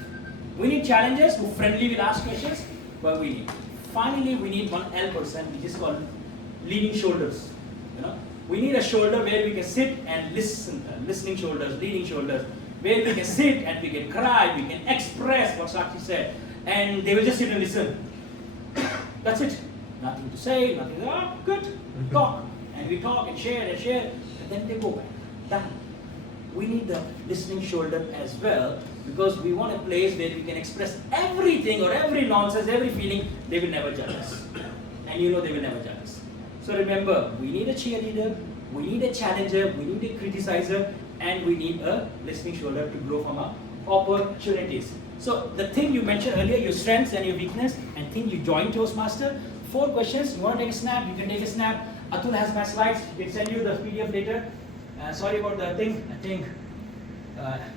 We need challengers who friendly will ask questions, but we need. Finally, we need 1 L person, which is called leaning shoulders. We need a shoulder where we can sit and listen, listening shoulders, leaning shoulders, where we can sit and we can cry, we can express what Sakshi said, and they will just sit and listen. That's it. Nothing to say, nothing to good, talk. And we talk and share, and then they go back. Done. We need the listening shoulder as well, because we want a place where we can express everything or every nonsense, every feeling. They will never judge us. And you know they will never judge us. So remember, we need a cheerleader, we need a challenger, we need a criticizer, and we need a listening shoulder to grow from our opportunities. So the thing you mentioned earlier, your strengths and your weakness, and thing you joined Toastmaster, 4 questions. You want to take a snap, you can take a snap. Atul has my slides, he can send you the PDF later. Sorry about the thing,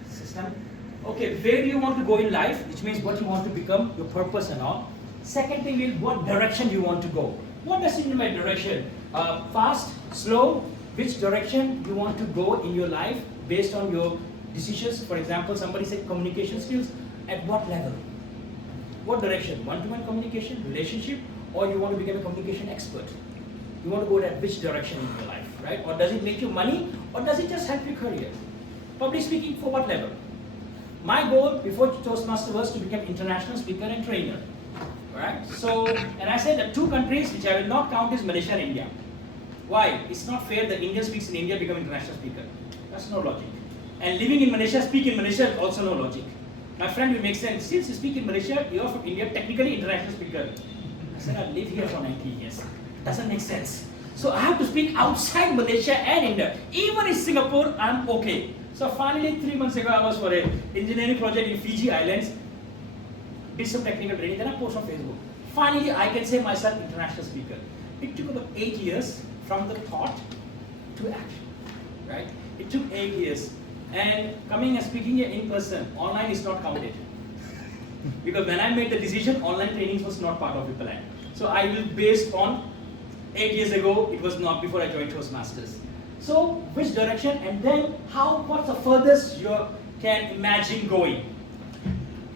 system. Okay, where do you want to go in life, which means what you want to become, your purpose and all. Second thing is what direction you want to go. What does it mean by direction? Fast, slow, which direction you want to go in your life based on your decisions. For example, somebody said communication skills. At what level? What direction? One-to-one communication, relationship, or you want to become a communication expert? You want to go at which direction in your life, right? Or does it make you money, or does it just help your career? Public speaking, for what level? My goal before Toastmaster was to become international speaker and trainer. Right? So, and I said that 2 countries which I will not count is Malaysia and India. Why? It's not fair that Indian speaks in India become international speaker. That's no logic. And living in Malaysia, speak in Malaysia, also no logic. My friend will make sense. Since you speak in Malaysia, you are from India, technically international speaker. I said, I live here for 19 years. Doesn't make sense. So I have to speak outside Malaysia and India. Even in Singapore, I'm okay. So finally, 3 months ago, I was for an engineering project in Fiji Islands. Did some technical training, then I post on Facebook. Finally, I can say myself international speaker. It took about 8 years from the thought to action, right? It took 8 years. And coming and speaking here in person, online is not counted. Because when I made the decision, online trainings was not part of the plan. So I will based on 8 years ago, it was not before I joined Toastmasters. So which direction, and then what's the furthest you can imagine going?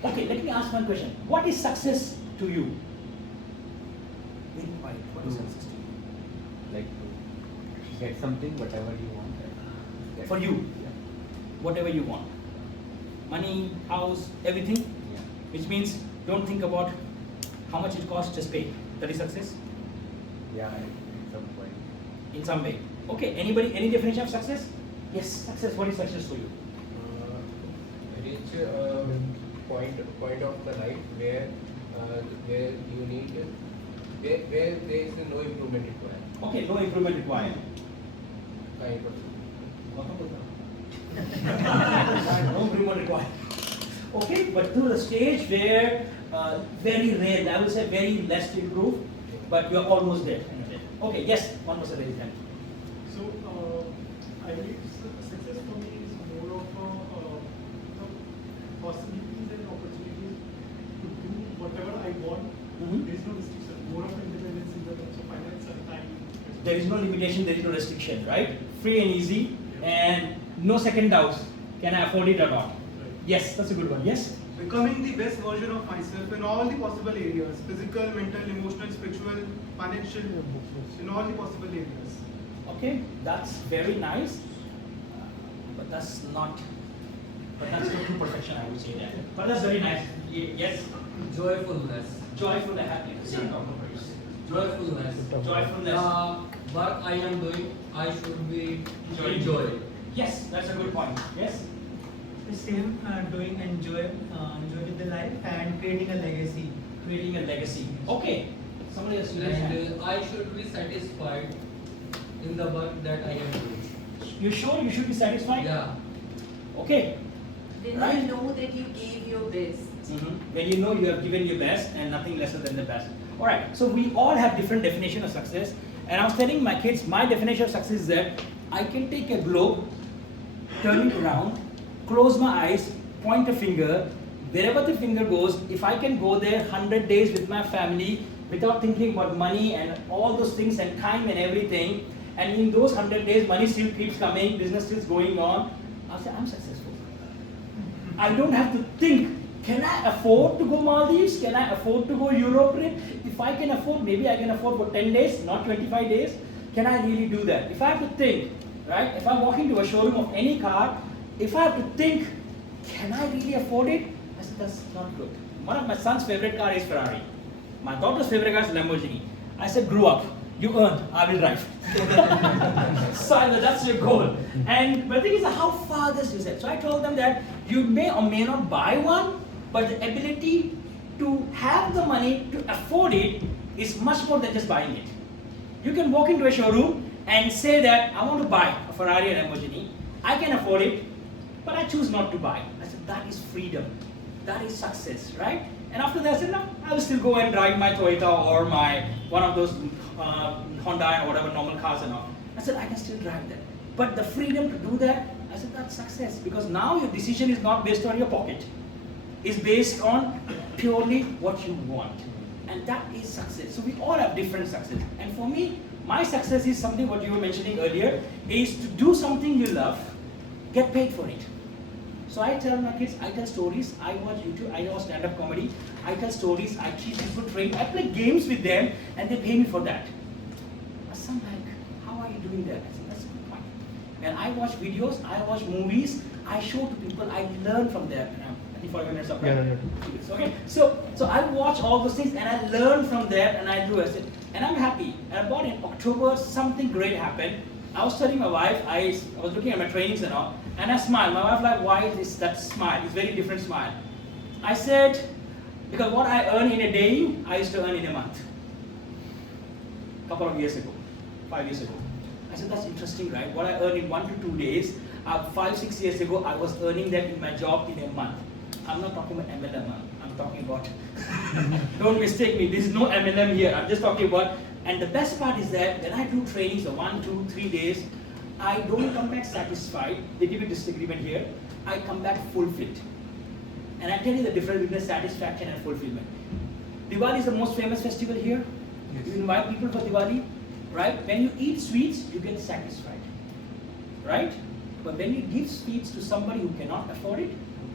Okay, let me ask one question. What is success to you? What is success to you? Like to get something, whatever you want. Like, For you? Yeah. Whatever you want. Money, house, everything? Yeah. Which means don't think about how much it costs, just pay. That is success? Yeah, at some point. In some way. Okay, anybody, any definition of success? Yes, success. What is success for you? Reach a point of the life where you need where there is no improvement required. Okay, no improvement required. Kind of. No improvement required. Okay, but to the stage where very rare, I would say very less to improve, but you are almost there. Okay, yes, one person raised hand. So, I believe success for me is more of possibilities and opportunities to do whatever I want. There is no restriction, more of independence in the terms of finance and time. There is no limitation, there is no restriction, right? Free and easy, and no second doubts. Can I afford it or not? Right. Yes, that's a good one. Yes? Becoming the best version of myself in all the possible areas, physical, mental, emotional, spiritual, financial, in all the possible areas. Okay, that's very nice, but that's not true perfection, I would say that. But that's very nice. Yes? Joyfulness. Joyful and happiness. Joyfulness. Joyfulness. What I am doing, I should be Enjoy. enjoy. Yes, that's a good point. Yes? The same, doing enjoy with the life and creating a legacy. Creating a legacy. Okay. Somebody else. And I should be satisfied in the work that I am doing. You sure you should be satisfied? Yeah. Okay. When Right. you know that you gave your best. When you know you have given your best and nothing lesser than the best. Alright, so we all have different definition of success. And I was telling my kids, my definition of success is that I can take a globe, turn it around, close my eyes, point a finger, wherever the finger goes, if I can go there 100 days with my family without thinking about money and all those things and time and everything, and in those 100 days money still keeps coming, business still going on, I'll say I'm successful. I don't have to think, can I afford to go Maldives? Can I afford to go Europe trip? If I can afford, maybe I can afford for 10 days, not 25 days. Can I really do that? If I have to think, right? If I walk into a showroom of any car, if I have to think can I really afford it? I said, that's not good. One of my son's favorite car is Ferrari. My daughter's favorite car is Lamborghini. I said, grew up, you earned, I will drive. So I said, that's your goal. And the thing is, how far this is it? So I told them that you may or may not buy one, but the ability to have the money to afford it is much more than just buying it. You can walk into a showroom and say that I want to buy a Ferrari or Lamborghini. I can afford it, but I choose not to buy. I said, that is freedom. That is success, right? And after that, I said, no, I will still go and drive my Toyota or my one of those Honda or whatever normal cars and all. I said, I can still drive that. But the freedom to do that, I said, that's success. Because now your decision is not based on your pocket. It's based on purely what you want. And that is success. So we all have different success. And for me, my success is something what you were mentioning earlier, is to do something you love, get paid for it. So I tell my kids, I tell stories, I watch YouTube, I watch stand-up comedy, I tell stories, I teach people training, I play games with them, and they pay me for that. But some like, how are you doing that? I said, that's a good point. When I watch videos, I watch movies, I show to people, I learn from there. I think 45 minutes up, right? Yeah. Okay, so I watch all those things and I learn from there and I do it. And I'm happy. And about in October, something great happened. I was telling my wife, I was looking at my trainings and all, and I smiled. My wife like, why is that smile? It's a very different smile. I said, because what I earn in a day, I used to earn in a month. A couple of years ago, 5 years ago. I said, that's interesting, right? What I earn in 1 to 2 days, 5-6 years ago, I was earning that in my job in a month. I'm not talking about MLM, I'm talking about, don't mistake me, there is no MLM here, I'm just talking about, and the best part is that when I do trainings of 1, 2, 3 days, I don't come back satisfied, they give a disagreement here, I come back fulfilled. And I tell you the difference between satisfaction and fulfillment. Diwali is the most famous festival here. Yes. You invite people for Diwali, right? When you eat sweets, you get satisfied, right? But when you give sweets to somebody who cannot afford it,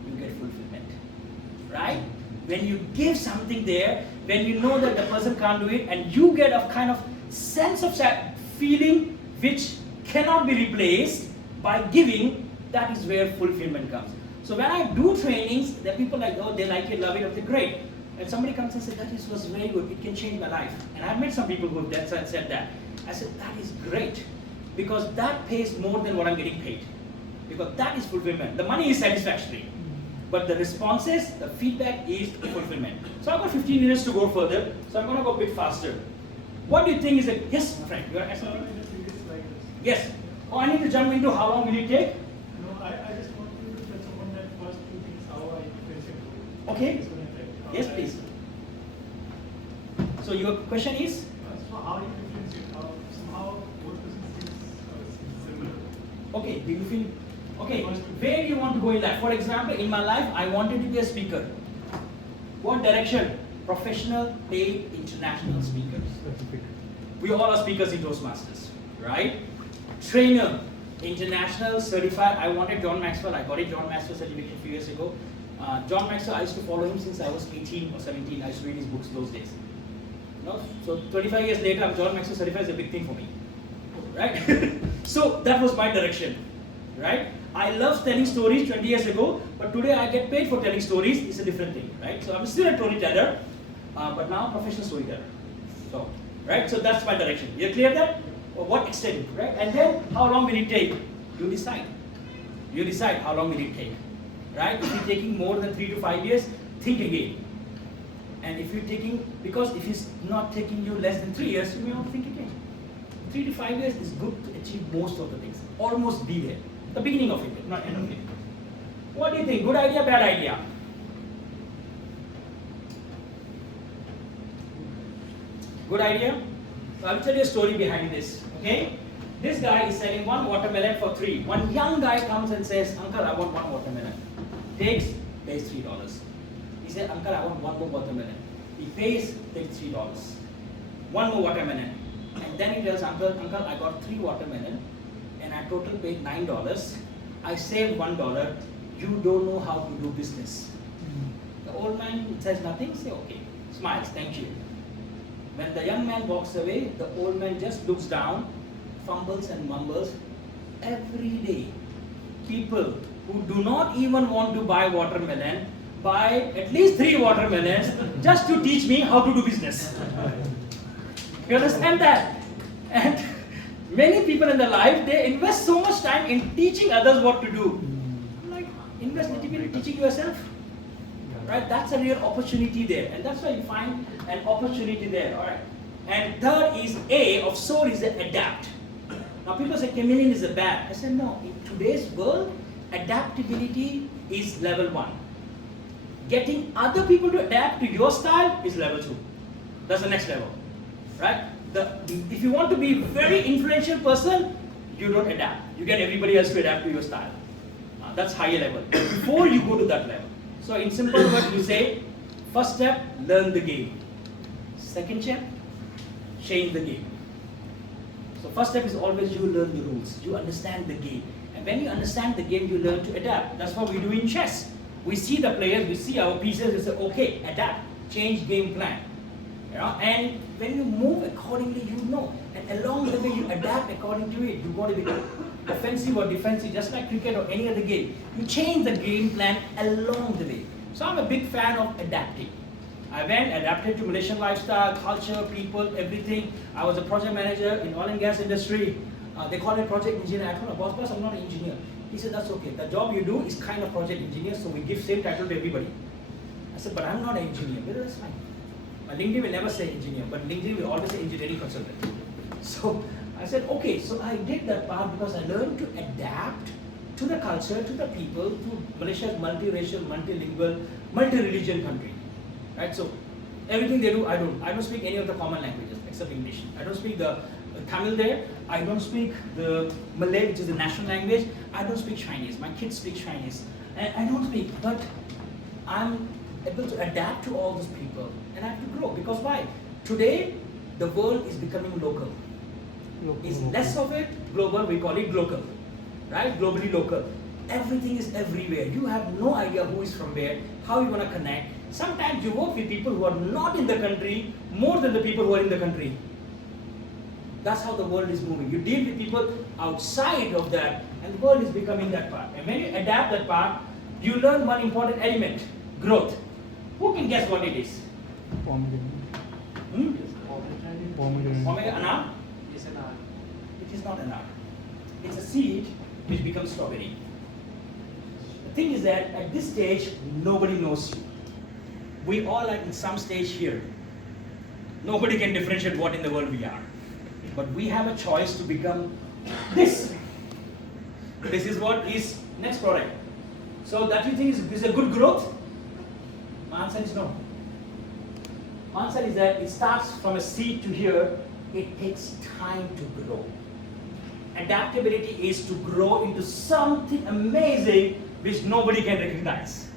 you get fulfillment, right? When you give something there, when you know that the person can't do it, and you get a kind of sense of feeling which cannot be replaced by giving, that is where fulfillment comes. So when I do trainings, there are people like, oh, they like it, love it, okay, great. And somebody comes and says, that was very good, it can change my life. And I've met some people who have said that. I said, that is great, because that pays more than what I'm getting paid. Because that is fulfillment. The money is satisfactory. But the responses, the feedback is fulfillment. So I've got 15 minutes to go further, so I'm going to go a bit faster. What do you think is it? Yes, my friend, you are asking me? Yes. Oh, I need to jump into how long will it take? No, I just want you to touch upon that first two things, how I differentiate. Okay. Yes, please. So your question is? So how you differentiate, somehow both businesses are similar. Okay, do you feel, okay, where do you want to go in life? For example, in my life, I wanted to be a speaker. What direction? Professional, paid, international speakers. We all are speakers in Toastmasters, right? Trainer, international, certified. I wanted John Maxwell. I got a John Maxwell certification a few years ago. John Maxwell, I used to follow him since I was 18 or 17. I used to read his books those days. You know? So 25 years later, I'm John Maxwell certified is a big thing for me, right? So that was my direction, right? I loved telling stories 20 years ago, but today I get paid for telling stories. It's a different thing, right? So I'm still a storyteller, but now professional storyteller. So, right? So that's my direction. You clear that? Or what extent, right? And then how long will it take? You decide. You decide how long will it take, right? If you're taking more than 3 to 5 years, think again. And if you're taking, because if it's not taking you less than 3 years, you may not think again. 3 to 5 years is good to achieve most of the things. Almost be there. The beginning of it, not end of it. What do you think? Good idea, bad idea? Good idea? So I'll tell you a story behind this, okay? This guy is selling one watermelon for $3. One young guy comes and says, Uncle, I want one watermelon. Pays $3. He said, Uncle, I want one more watermelon. He pays $3. One more watermelon. And then he tells Uncle, I got 3 watermelon and I total paid $9. I saved $1. You don't know how to do business. The old man says nothing, say okay. Smiles, thank you. When the young man walks away, the old man just looks down, fumbles and mumbles. Every day, people who do not even want to buy watermelon buy at least 3 watermelons just to teach me how to do business. You understand that? And many people in their life, they invest so much time in teaching others what to do. Like, invest little bit in teaching yourself. Right? That's a real opportunity there. And that's why you find an opportunity there. Alright. And third is A of SOAR is the adapt. Now people say chameleon is a bad. I said no. In today's world, adaptability is level 1. Getting other people to adapt to your style is level 2. That's the next level. Right? If you want to be a very influential person, you don't adapt. You get everybody else to adapt to your style. That's higher level. Before you go to that level. So in simple words, you say, first step, learn the game. Second step, change the game. So first step is always you learn the rules. You understand the game. And when you understand the game, you learn to adapt. That's what we do in chess. We see the players, we see our pieces, we say, okay, adapt, change game plan. You know? And when you move accordingly, you know. And along the way, you adapt according to it. You want to be offensive or defensive, just like cricket or any other game. You change the game plan along the way. So I'm a big fan of adapting. I went, adapted to Malaysian lifestyle, culture, people, everything. I was a project manager in oil and gas industry. They call it project engineer. I told him, boss, I'm not an engineer. He said, that's okay. The job you do is kind of project engineer, so we give same title to everybody. I said, but I'm not an engineer. But that's fine. My LinkedIn will never say engineer, but LinkedIn will always say engineering consultant. So I said, okay, so I did that part because I learned to adapt to the culture, to the people, to Malaysia's multiracial, multilingual, multi-religion country. Right? So everything they do, I don't. I don't speak any of the common languages except English. I don't speak the Tamil there. I don't speak the Malay, which is the national language. I don't speak Chinese. My kids speak Chinese. And I don't speak, but I'm able to adapt to all those people. And I have to grow. Because why? Today, the world is becoming local. It's less of it global, we call it local. Right? Globally local. Everything is everywhere. You have no idea who is from where, how you want to connect. Sometimes you work with people who are not in the country more than the people who are in the country. That's how the world is moving. You deal with people outside of that, and the world is becoming that part. And when you adapt that part, you learn one important element, growth. Who can guess what it is? Omega anar? It's an art. It is not anar. It's a seed which becomes strawberry. The thing is that at this stage, nobody knows you. We all are in some stage here. Nobody can differentiate what in the world we are. But we have a choice to become this. This is what is next product. So that you think is a good growth? My answer is no. My answer is that it starts from a seed to here. It takes time to grow. Adaptability is to grow into something amazing which nobody can recognize.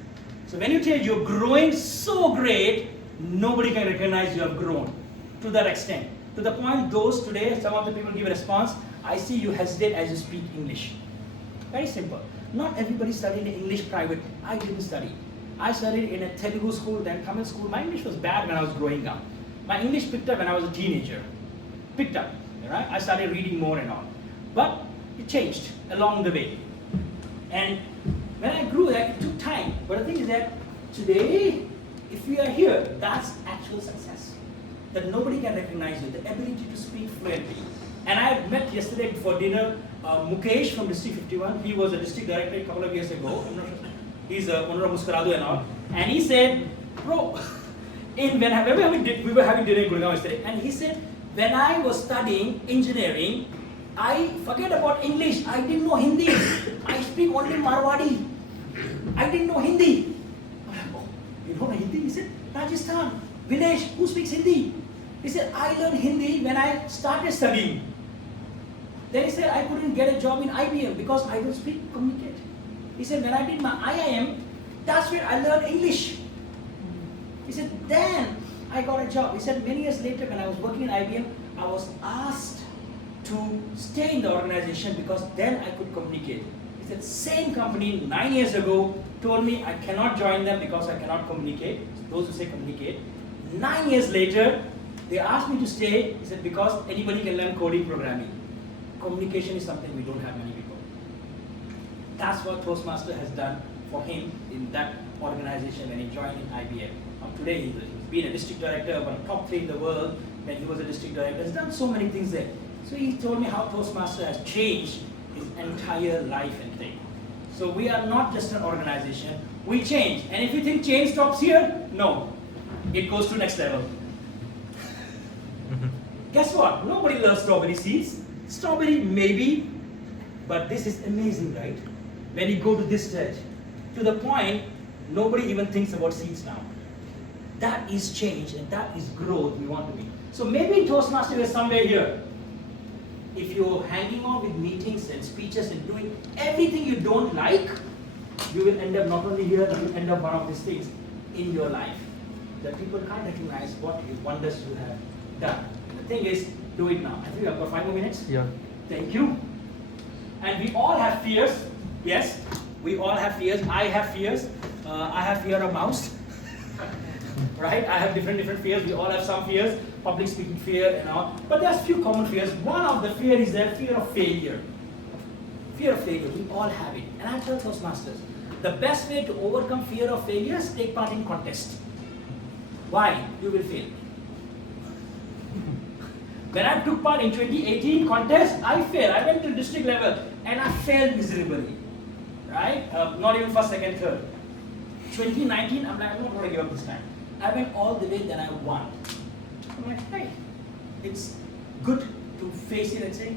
So when you tell you're growing so great, nobody can recognize you have grown to that extent. To the point those today, some of the people give a response, I see you hesitate as you speak English. Very simple. Not everybody studied English private. I didn't study. I studied in a Telugu school, then Tamil school. My English was bad when I was growing up. My English picked up when I was a teenager. Picked up, right? I started reading more and all. But it changed along the way. And when I grew that, it took time. But the thing is that today, if we are here, that's actual success. That nobody can recognize you, the ability to speak fluently. And I met yesterday before dinner Mukesh from District 51. He was a district director a couple of years ago. I'm not sure. He's owner of Muskaradu and all. And he said, bro, we were having dinner in Gurgaon yesterday, and he said, when I was studying engineering, I forget about English. I didn't know Hindi. I speak only Marwadi. I didn't know Hindi. I'm like, oh, you don't know Hindi? He said, Rajasthan, village, who speaks Hindi? He said, I learned Hindi when I started studying. Then he said, I couldn't get a job in IBM because I don't speak, communicate. He said, when I did my IIM, that's where I learned English. He said, then I got a job. He said, many years later when I was working in IBM, I was asked to stay in the organization because then I could communicate. He said, same company 9 years ago told me I cannot join them because I cannot communicate. Those who say communicate. 9 years later, they asked me to stay. He said, because anybody can learn coding programming. Communication is something we don't have many people. That's what Toastmaster has done for him in that organization when he joined in IBM. Today he's been a district director, one of the top 3 in the world. When he was a district director, he's done so many things there. So he told me how Toastmaster has changed his entire life and thing. So we are not just an organization, we change. And if you think change stops here, no. It goes to next level. Guess what? Nobody loves strawberry seeds. Strawberry maybe, but this is amazing, right? When you go to this stage, to the point, nobody even thinks about seeds now. That is change and that is growth we want to be. So maybe in Toastmasters we're somewhere here. If you're hanging on with meetings and speeches and doing everything you don't like, you will end up not only here, you will end up one of these things in your life. That people can't recognize what wonders you have done. The thing is, do it now. I think we have got 5 more minutes. Yeah. Thank you. And we all have fears. Yes, we all have fears. I have fears. I have fear of mouse. Right? I have different fears. We all have some fears. Public speaking fear and all. But there's few common fears. One of the fear is that fear of failure. Fear of failure. We all have it. And I tell Toastmasters, the best way to overcome fear of failure is take part in contest. Why? You will fail. When I took part in 2018 contest, I failed. I went to district level and I failed miserably. Right? Not even first, second, third. 2019, I'm like, I'm not going to give up this time. I went all the way, then I won. I'm like, hey, it's good to face it and say,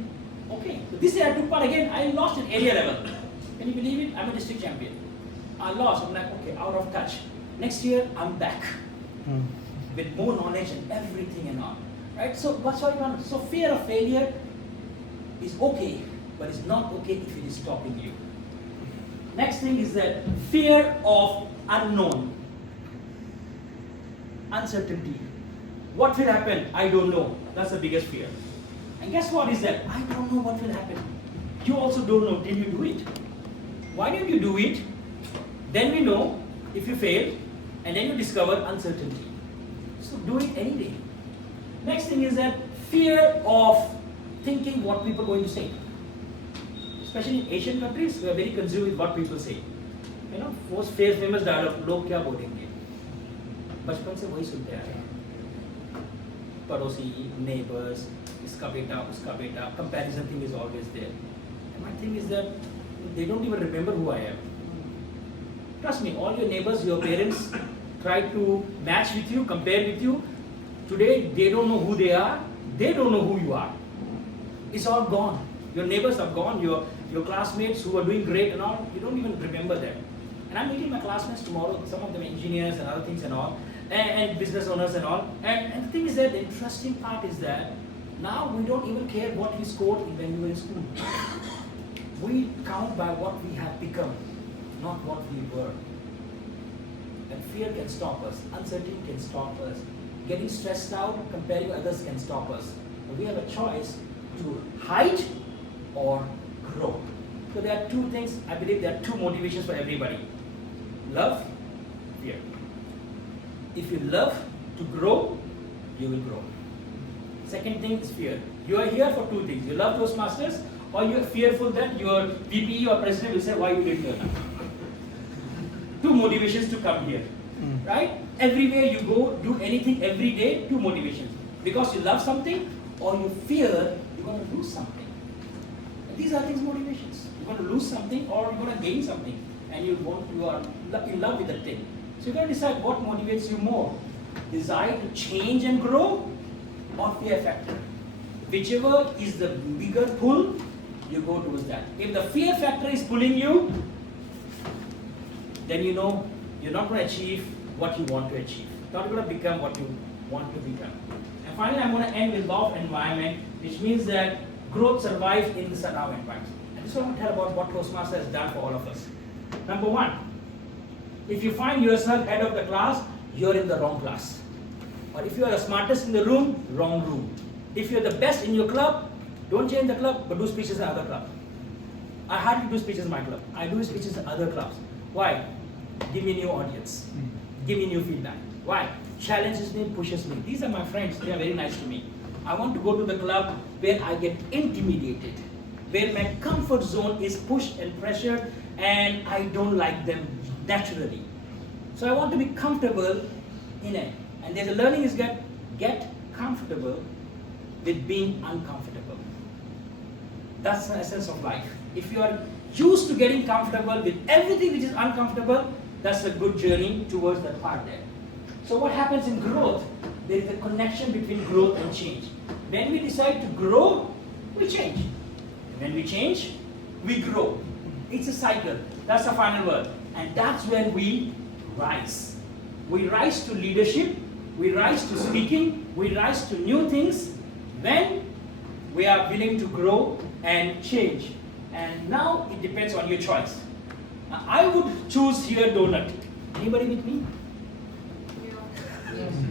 okay. So this year I took part again, I lost at area level. Can you believe it? I'm a district champion. I lost, I'm like, okay, out of touch. Next year, I'm back. With more knowledge and everything and all. Right? So what's what you want? So fear of failure is okay, but it's not okay if it is stopping you. Next thing is that fear of unknown. Uncertainty. What will happen? I don't know. That's the biggest fear. And guess what is that? I don't know what will happen. You also don't know till you do it. Why don't you do it? Then we know if you fail, and then you discover uncertainty. So do it anyway. Next thing is that fear of thinking what people are going to say. Especially in Asian countries, we are very consumed with what people say. You know, most famous dialogue, लोग क्या बोलेंगे? बचपन से वही सुनते आए हैं. पड़ोसी, neighbors, इसका बेटा, उसका बेटा, comparison thing is always there. And my thing is that they don't even remember who I am. Trust me, all your neighbors, your parents try to match with you, compare with you. Today, they don't know who they are. They don't know who you are. It's all gone. Your neighbors are gone. Your classmates who are doing great and all, you don't even remember them. And I'm meeting my classmates tomorrow, some of them engineers and other things and all, and business owners and all. And the thing is that the interesting part is that now we don't even care what we scored when we were in school. We count by what we have become, not what we were. And fear can stop us. Uncertainty can stop us. Getting stressed out, comparing with others can stop us. But we have a choice to hide or grow. So there are two things, I believe there are two motivations for everybody. Love, fear. If you love to grow, you will grow. Second thing is fear. You are here for two things. You love Toastmasters, or you are fearful that your VP or president will say, why you didn't learn? Two motivations to come here. Right? Everywhere you go, do anything every day, two motivations. Because you love something, or you fear you're going to lose something. And these are things motivations. You're going to lose something, or you're going to gain something, and you are in love with that thing. So you're going to decide what motivates you more. Desire to change and grow, or fear factor. Whichever is the bigger pull, you go towards that. If the fear factor is pulling you, then you know you're not going to achieve what you want to achieve. You're not going to become what you want to become. And finally, I'm going to end with law of environment, which means that growth survives in the surrounding environment. I just want to tell about what Toastmasters has done for all of us. Number one, if you find yourself head of the class, you're in the wrong class. Or if you are the smartest in the room, wrong room. If you're the best in your club, don't change the club, but do speeches in other club. I hardly do speeches in my club. I do speeches in other clubs. Why? Give me new audience. Give me new feedback. Why? Challenges me, pushes me. These are my friends. They are very nice to me. I want to go to the club where I get intimidated. where my comfort zone is pushed and pressured and I don't like them naturally. So I want to be comfortable in it. And there's a learning is get comfortable with being uncomfortable. That's the essence of life. If you are used to getting comfortable with everything which is uncomfortable, that's a good journey towards that part there. So what happens in growth? There is a connection between growth and change. When we decide to grow, we change. When we change, we grow. It's a cycle. That's the final word. And that's when we rise. We rise to leadership, we rise to speaking, we rise to new things when we are willing to grow and change. And now it depends on your choice. Now, I would choose here donut. Anybody with me?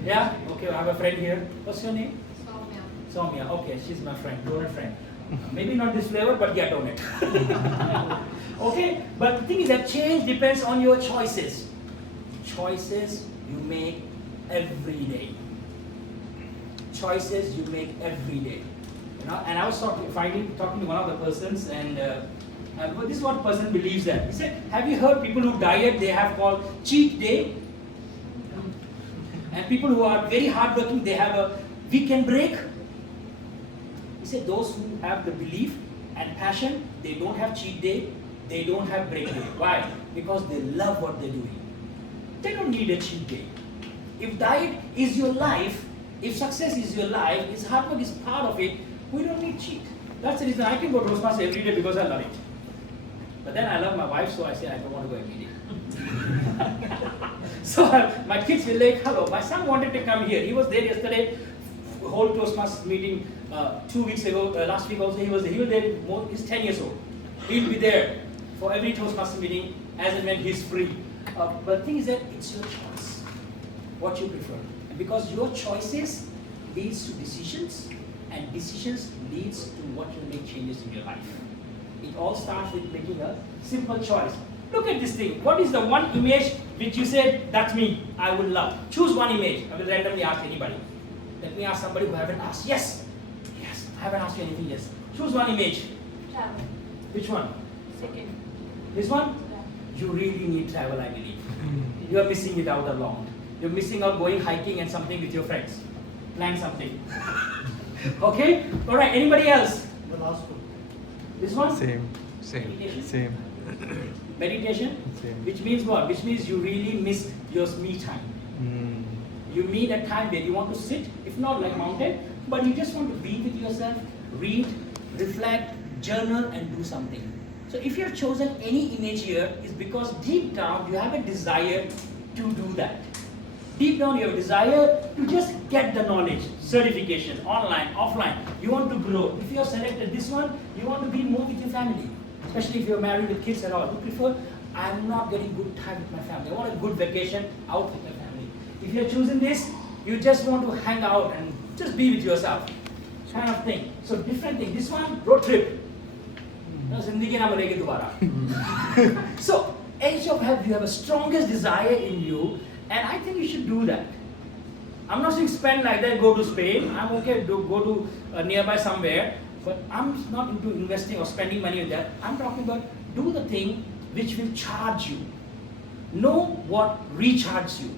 Yeah? Okay, I have a friend here. What's your name? Soumya. Okay, she's my friend, donut friend. Maybe not this flavor, but yeah, donut. Okay, but the thing is that change depends on your choices. Choices you make every day. Choices you make every day. You know, and I was talking to one of the persons, and this is what person believes that. He said, have you heard people who diet, they have called cheat day? And people who are very hardworking, they have a weekend break. He said, those who have the belief and passion, they don't have cheat day, they don't have break day. Why? Because they love what they're doing. They don't need a cheat day. If diet is your life, if success is your life, if hard work is part of it, we don't need cheat. That's the reason I can go to Toastmasters every day because I love it. But then I love my wife, so I say I don't want to go every day. So my kids will like, hello, my son wanted to come here. He was there yesterday, whole Toastmasters meeting 2 weeks ago, last week also he was there, he's 10 years old. He'll be there for every Toastmasters meeting as and when he's free. But the thing is that it's your choice, what you prefer. And because your choices leads to decisions, and decisions leads to what you make changes in your life. It all starts with making a simple choice. Look at this thing. What is the one image which you said, that's me, I would love? Choose one image. I will randomly ask anybody. Let me ask somebody who haven't asked. Yes. Yes. I haven't asked you anything. Yes. Choose one image. Travel. Which one? Second. This one? Yeah. You really need travel, I believe. You are missing it out along. You're missing out going hiking and something with your friends. Plan something. Okay? Alright, anybody else? The last one. This one? Same. Meditation? Meditation? Same. Which means what? Which means you really miss your me time. You meet a time where you want to sit, if not like mountain, but you just want to be with yourself, read, reflect, journal, and do something. So if you have chosen any image here, it's because deep down you have a desire to do that. Deep down you have a desire to just get the knowledge, certification, online, offline. You want to grow. If you have selected this one, you want to be more with your family. Especially if you're married with kids and all. You prefer, I'm not getting good time with my family. I want a good vacation out with my family. If you're choosing this, you just want to hang out and just be with yourself. Kind of thing. So different thing. This one, road trip. So each of you have a strongest desire in you, and I think you should do that. I'm not saying spend like that, go to Spain. I'm okay to go to nearby somewhere, but I'm not into investing or spending money with that. I'm talking about do the thing which will charge you. Know what recharges you.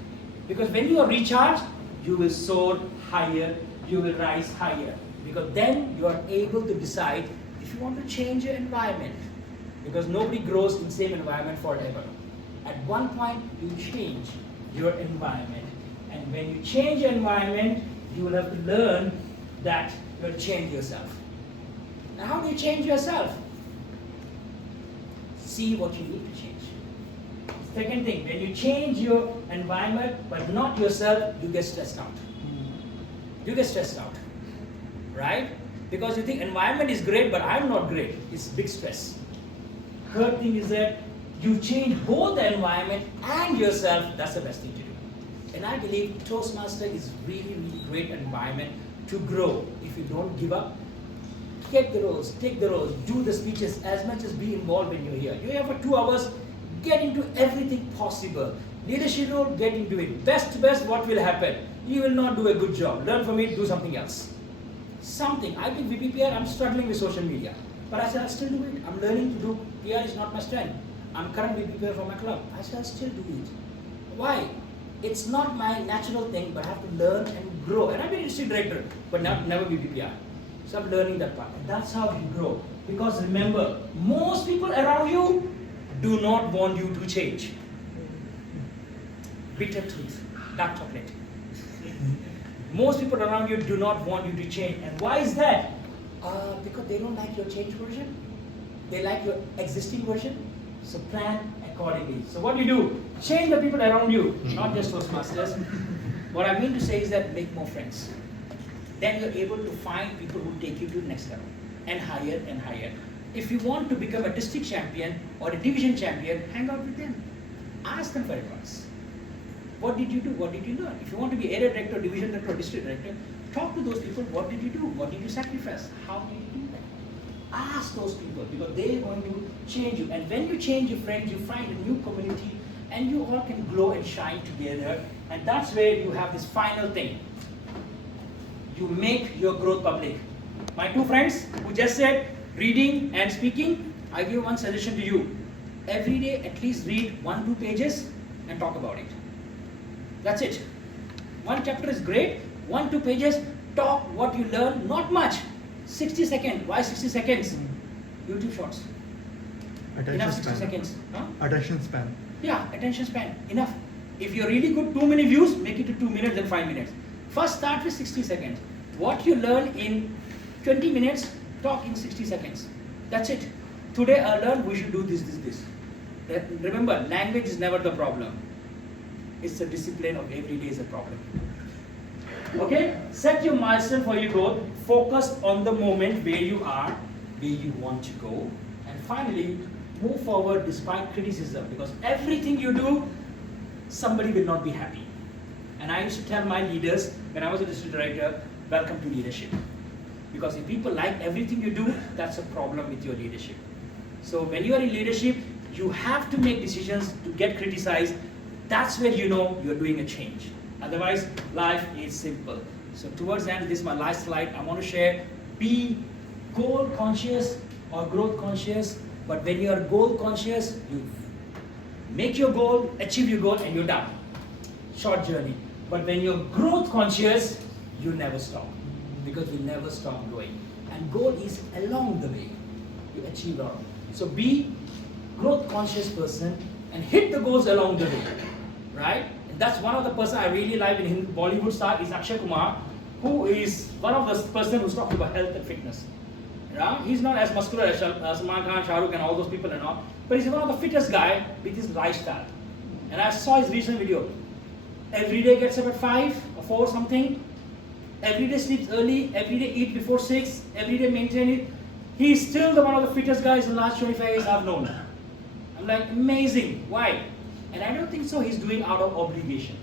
Because when you are recharged, you will soar higher, you will rise higher. Because then you are able to decide if you want to change your environment. Because nobody grows in the same environment forever. At one point, you change your environment. And when you change your environment, you will have to learn that you will change yourself. Now, how do you change yourself? See what you need to change. Second thing, when you change your environment but not yourself, you get stressed out. You get stressed out, right? Because you think environment is great, but I'm not great. It's big stress. Third thing is that you change both the environment and yourself. That's the best thing to do. And I believe Toastmaster is really, really great environment to grow. If you don't give up, take the roles, do the speeches as much as be involved when you're here. You're here for 2 hours. Get into everything possible. Leadership role, get into it. Best to best, what will happen? You will not do a good job. Learn from it, do something else. Something. I think VPPR, I'm struggling with social media. But I said, I'll still do it. I'm learning to do. PR is not my strength. I'm currently PR for my club. I said, I'll still do it. Why? It's not my natural thing, but I have to learn and grow. And I've been a district director, but never be PR. So I'm learning that part. And that's how you grow. Because remember, most people around you do not want you to change. Bitter truth, dark chocolate. Most people around you do not want you to change. And why is that? Because they don't like your change version. They like your existing version. So plan accordingly. So what do? Change the people around you, not just Toastmasters. What I mean to say is that make more friends. Then you're able to find people who take you to the next level and higher and higher. If you want to become a district champion or a division champion, hang out with them. Ask them for advice. What did you do? What did you learn? If you want to be area director, division director, or district director, talk to those people. What did you do? What did you sacrifice? How did you do that? Ask those people because they're going to change you. And when you change your friends, you find a new community and you all can glow and shine together. And that's where you have this final thing. You make your growth public. My two friends who just said reading and speaking, I give one suggestion to you. Every day at least read 1-2 pages and talk about it. That's it. One chapter is great. 1-2 pages, talk what you learn, not much. 60 seconds. Why 60 seconds? YouTube shorts. Enough 60 seconds. Huh? Attention span. Yeah, attention span. Enough. If you're really good, 2 minute views, make it to 2 minutes and 5 minutes. First start with 60 seconds. What you learn in 20 minutes, talk in 60 seconds. That's it. Today I learned we should do this. Remember, language is never the problem. It's the discipline of every day is a problem. Okay? Set your milestone for your growth. Focus on the moment where you are, where you want to go. And finally, move forward despite criticism. Because everything you do, somebody will not be happy. And I used to tell my leaders, when I was a district director, welcome to leadership. Because if people like everything you do, that's a problem with your leadership. So when you are in leadership, you have to make decisions to get criticized. That's where you know you're doing a change. Otherwise, life is simple. So towards the end, this is my last slide. I want to share, be goal conscious or growth conscious. But when you are goal conscious, you make your goal, achieve your goal, and you're done. Short journey. But when you're growth conscious, you never stop. Because you never stop growing. And goal is along the way. You achieve all. So be growth conscious person and hit the goals along the way. Right? And that's one of the person I really like in Bollywood star is Akshay Kumar, who is one of the person who's talking about health and fitness. Yeah? He's not as muscular as Salman Khan, Shah Rukh and all those people and all, but he's one of the fittest guy with his lifestyle. And I saw his recent video. Every day gets up at 5 or 4 something. Every day sleeps early. Every day eat before 6. Every day maintain it. He's still one of the fittest guys in the last 25 years I've known. I'm like, amazing. Why? And I don't think so he's doing out of obligation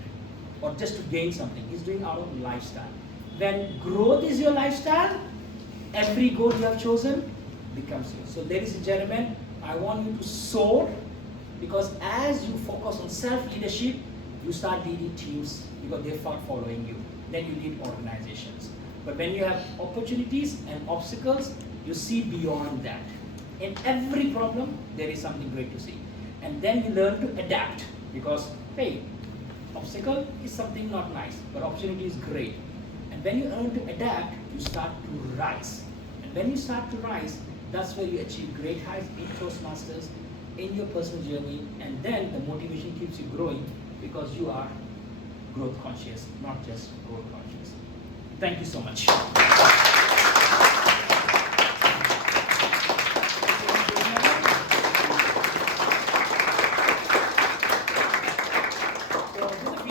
or just to gain something. He's doing out of lifestyle. When growth is your lifestyle, every goal you have chosen becomes yours. So ladies and gentlemen, I want you to soar because as you focus on self-leadership, you start leading teams because they start following you. Then you lead organizations. But when you have opportunities and obstacles, you see beyond that. In every problem, there is something great to see. And then you learn to adapt because, hey, obstacle is something not nice, but opportunity is great. And when you learn to adapt, you start to rise. And when you start to rise, that's where you achieve great heights in Toastmasters, in your personal journey, and then the motivation keeps you growing because you are growth conscious, not just growth conscious. Thank you so much.